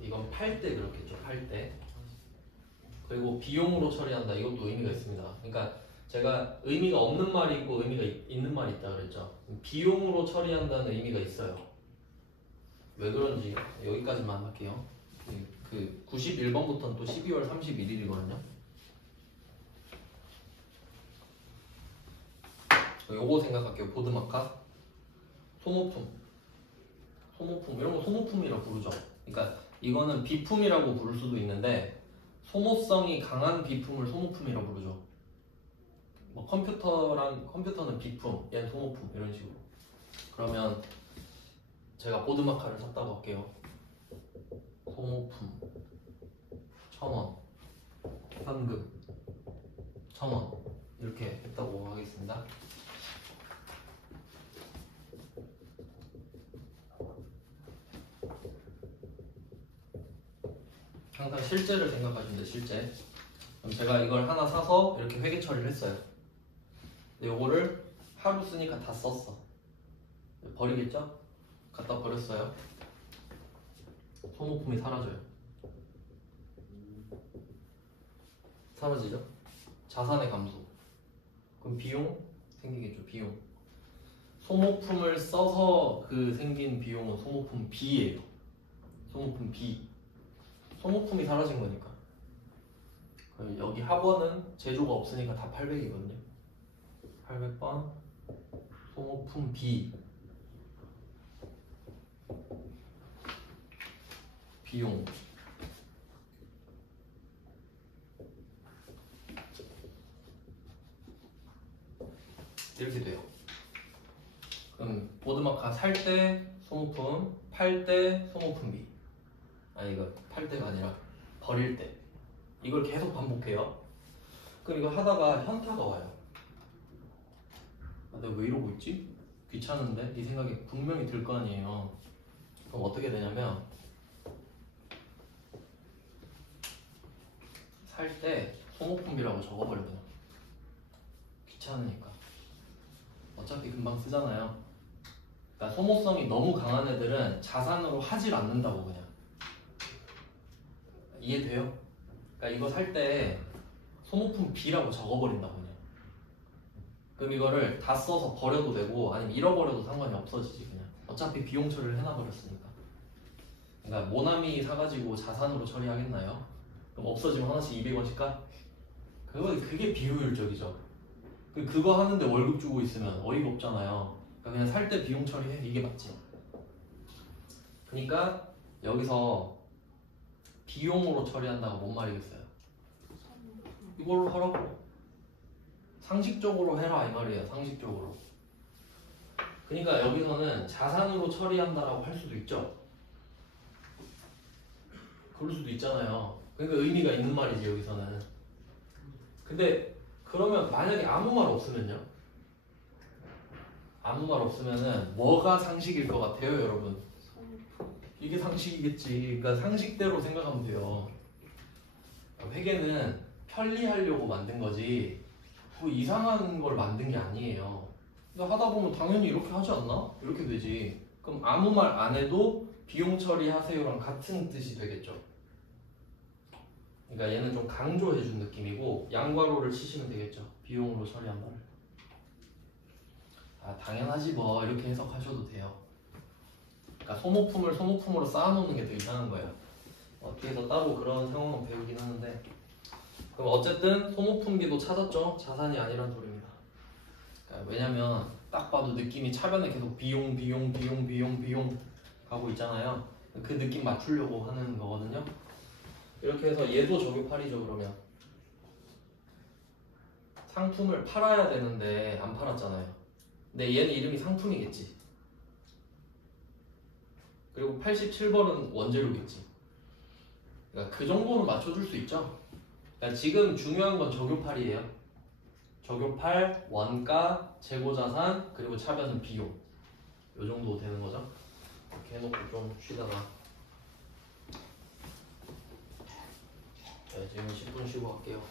이건 팔 때 그렇겠죠. 팔 때. 그리고 비용으로 처리한다. 이것도 의미가 있습니다. 그러니까 제가 의미가 없는 말이 있고 의미가 있는 말이 있다 그랬죠. 비용으로 처리한다는 의미가 있어요. 왜 그런지 여기까지만 할게요. 그 91번부터는 또 12월 31일이거든요. 요거 생각할게요. 보드마카. 소모품. 소모품. 이런 거 소모품이라고 부르죠. 그러니까 이거는 비품이라고 부를 수도 있는데 소모성이 강한 비품을 소모품이라고 부르죠. 뭐 컴퓨터는 비품, 얘는 소모품 이런 식으로. 그러면 제가 보드마카를 샀다고 할게요. 소모품 1,000원, 현금 1,000원 이렇게 했다고 하겠습니다. 항상 실제를 생각하시면 돼요. 실제. 그럼 제가 이걸 하나 사서 이렇게 회계 처리를 했어요. 근데 요거를 하루 쓰니까 다 썼어. 버리겠죠? 갖다 버렸어요. 소모품이 사라져요. 사라지죠? 자산의 감소. 그럼 비용 생기겠죠. 비용. 소모품을 써서 그 생긴 비용은 소모품 B예요. 소모품 B. 소모품이 사라진 거니까. 여기 합원은 제조가 없으니까 다 800이거든요. 800번 소모품 B. 비용. 이렇게 돼요. 그럼 보드마카 살 때 소모품, 팔 때 소모품 B. 아니 이거 팔 때가 아니라 버릴 때. 이걸 계속 반복해요. 그럼 이거 하다가 현타가 와요. 아, 내가 왜 이러고 있지? 귀찮은데? 이 생각이 분명히 들 거 아니에요. 그럼 어떻게 되냐면 살 때 소모품이라고 적어버려요. 귀찮으니까. 어차피 금방 쓰잖아요. 그러니까 소모성이 너무 강한 애들은 자산으로 하질 않는다고 그냥. 이해돼요? 그러니까 이거 살 때 소모품 B라고 적어버린다고 그냥. 그럼 이거를 다 써서 버려도 되고 아니면 잃어버려도 상관이 없어지지 그냥. 어차피 비용 처리를 해놔버렸으니까. 그러니까 모나미 사가지고 자산으로 처리하겠나요? 그럼 없어지면 하나씩 200원씩 가? 그게 비효율적이죠. 그거 하는데 월급 주고 있으면 어이가 없잖아요. 그러니까 그냥 살 때 비용 처리해. 이게 맞지. 그러니까 여기서 비용으로 처리한다고 뭔 말이겠어요? 이걸로 하라고. 상식적으로 해라 이 말이에요. 상식적으로. 그러니까 여기서는 자산으로 처리한다라고 할 수도 있죠. 그럴 수도 있잖아요. 그러니까 의미가 있는 말이지 여기서는. 근데 그러면 만약에 아무 말 없으면요? 아무 말 없으면은 뭐가 상식일 것 같아요, 여러분? 이게 상식이겠지. 그러니까 상식대로 생각하면 돼요. 회계는 편리하려고 만든 거지 뭐 이상한 걸 만든 게 아니에요. 근데 하다 보면 당연히 이렇게 하지 않나? 이렇게 되지. 그럼 아무 말 안 해도 비용 처리하세요랑 같은 뜻이 되겠죠. 그러니까 얘는 좀 강조해준 느낌이고 양괄호를 치시면 되겠죠. 비용으로 처리한다를. 아 당연하지 뭐 이렇게 해석하셔도 돼요. 그러니까 소모품을 소모품으로 쌓아놓는 게 더 이상한 거예요. 뒤에서 따로 그런 상황은 배우긴 하는데 그럼 어쨌든 소모품비도 찾았죠. 자산이 아니란 소리입니다. 그러니까 왜냐면 딱 봐도 느낌이 차변에 계속 비용 가고 있잖아요. 그 느낌 맞추려고 하는 거거든요. 이렇게 해서 얘도 저격팔이죠. 그러면 상품을 팔아야 되는데 안 팔았잖아요. 근데 얘는 이름이 상품이겠지. 그리고 87벌은 원재료겠지. 그러니까 그 정도는 맞춰줄 수 있죠. 그러니까 지금 중요한 건 저교팔이에요. 저교팔, 원가, 재고자산, 그리고 차변은 비용. 요 정도 되는 거죠. 이렇게 해놓고 좀 쉬다가 네, 지금 10분 쉬고 갈게요.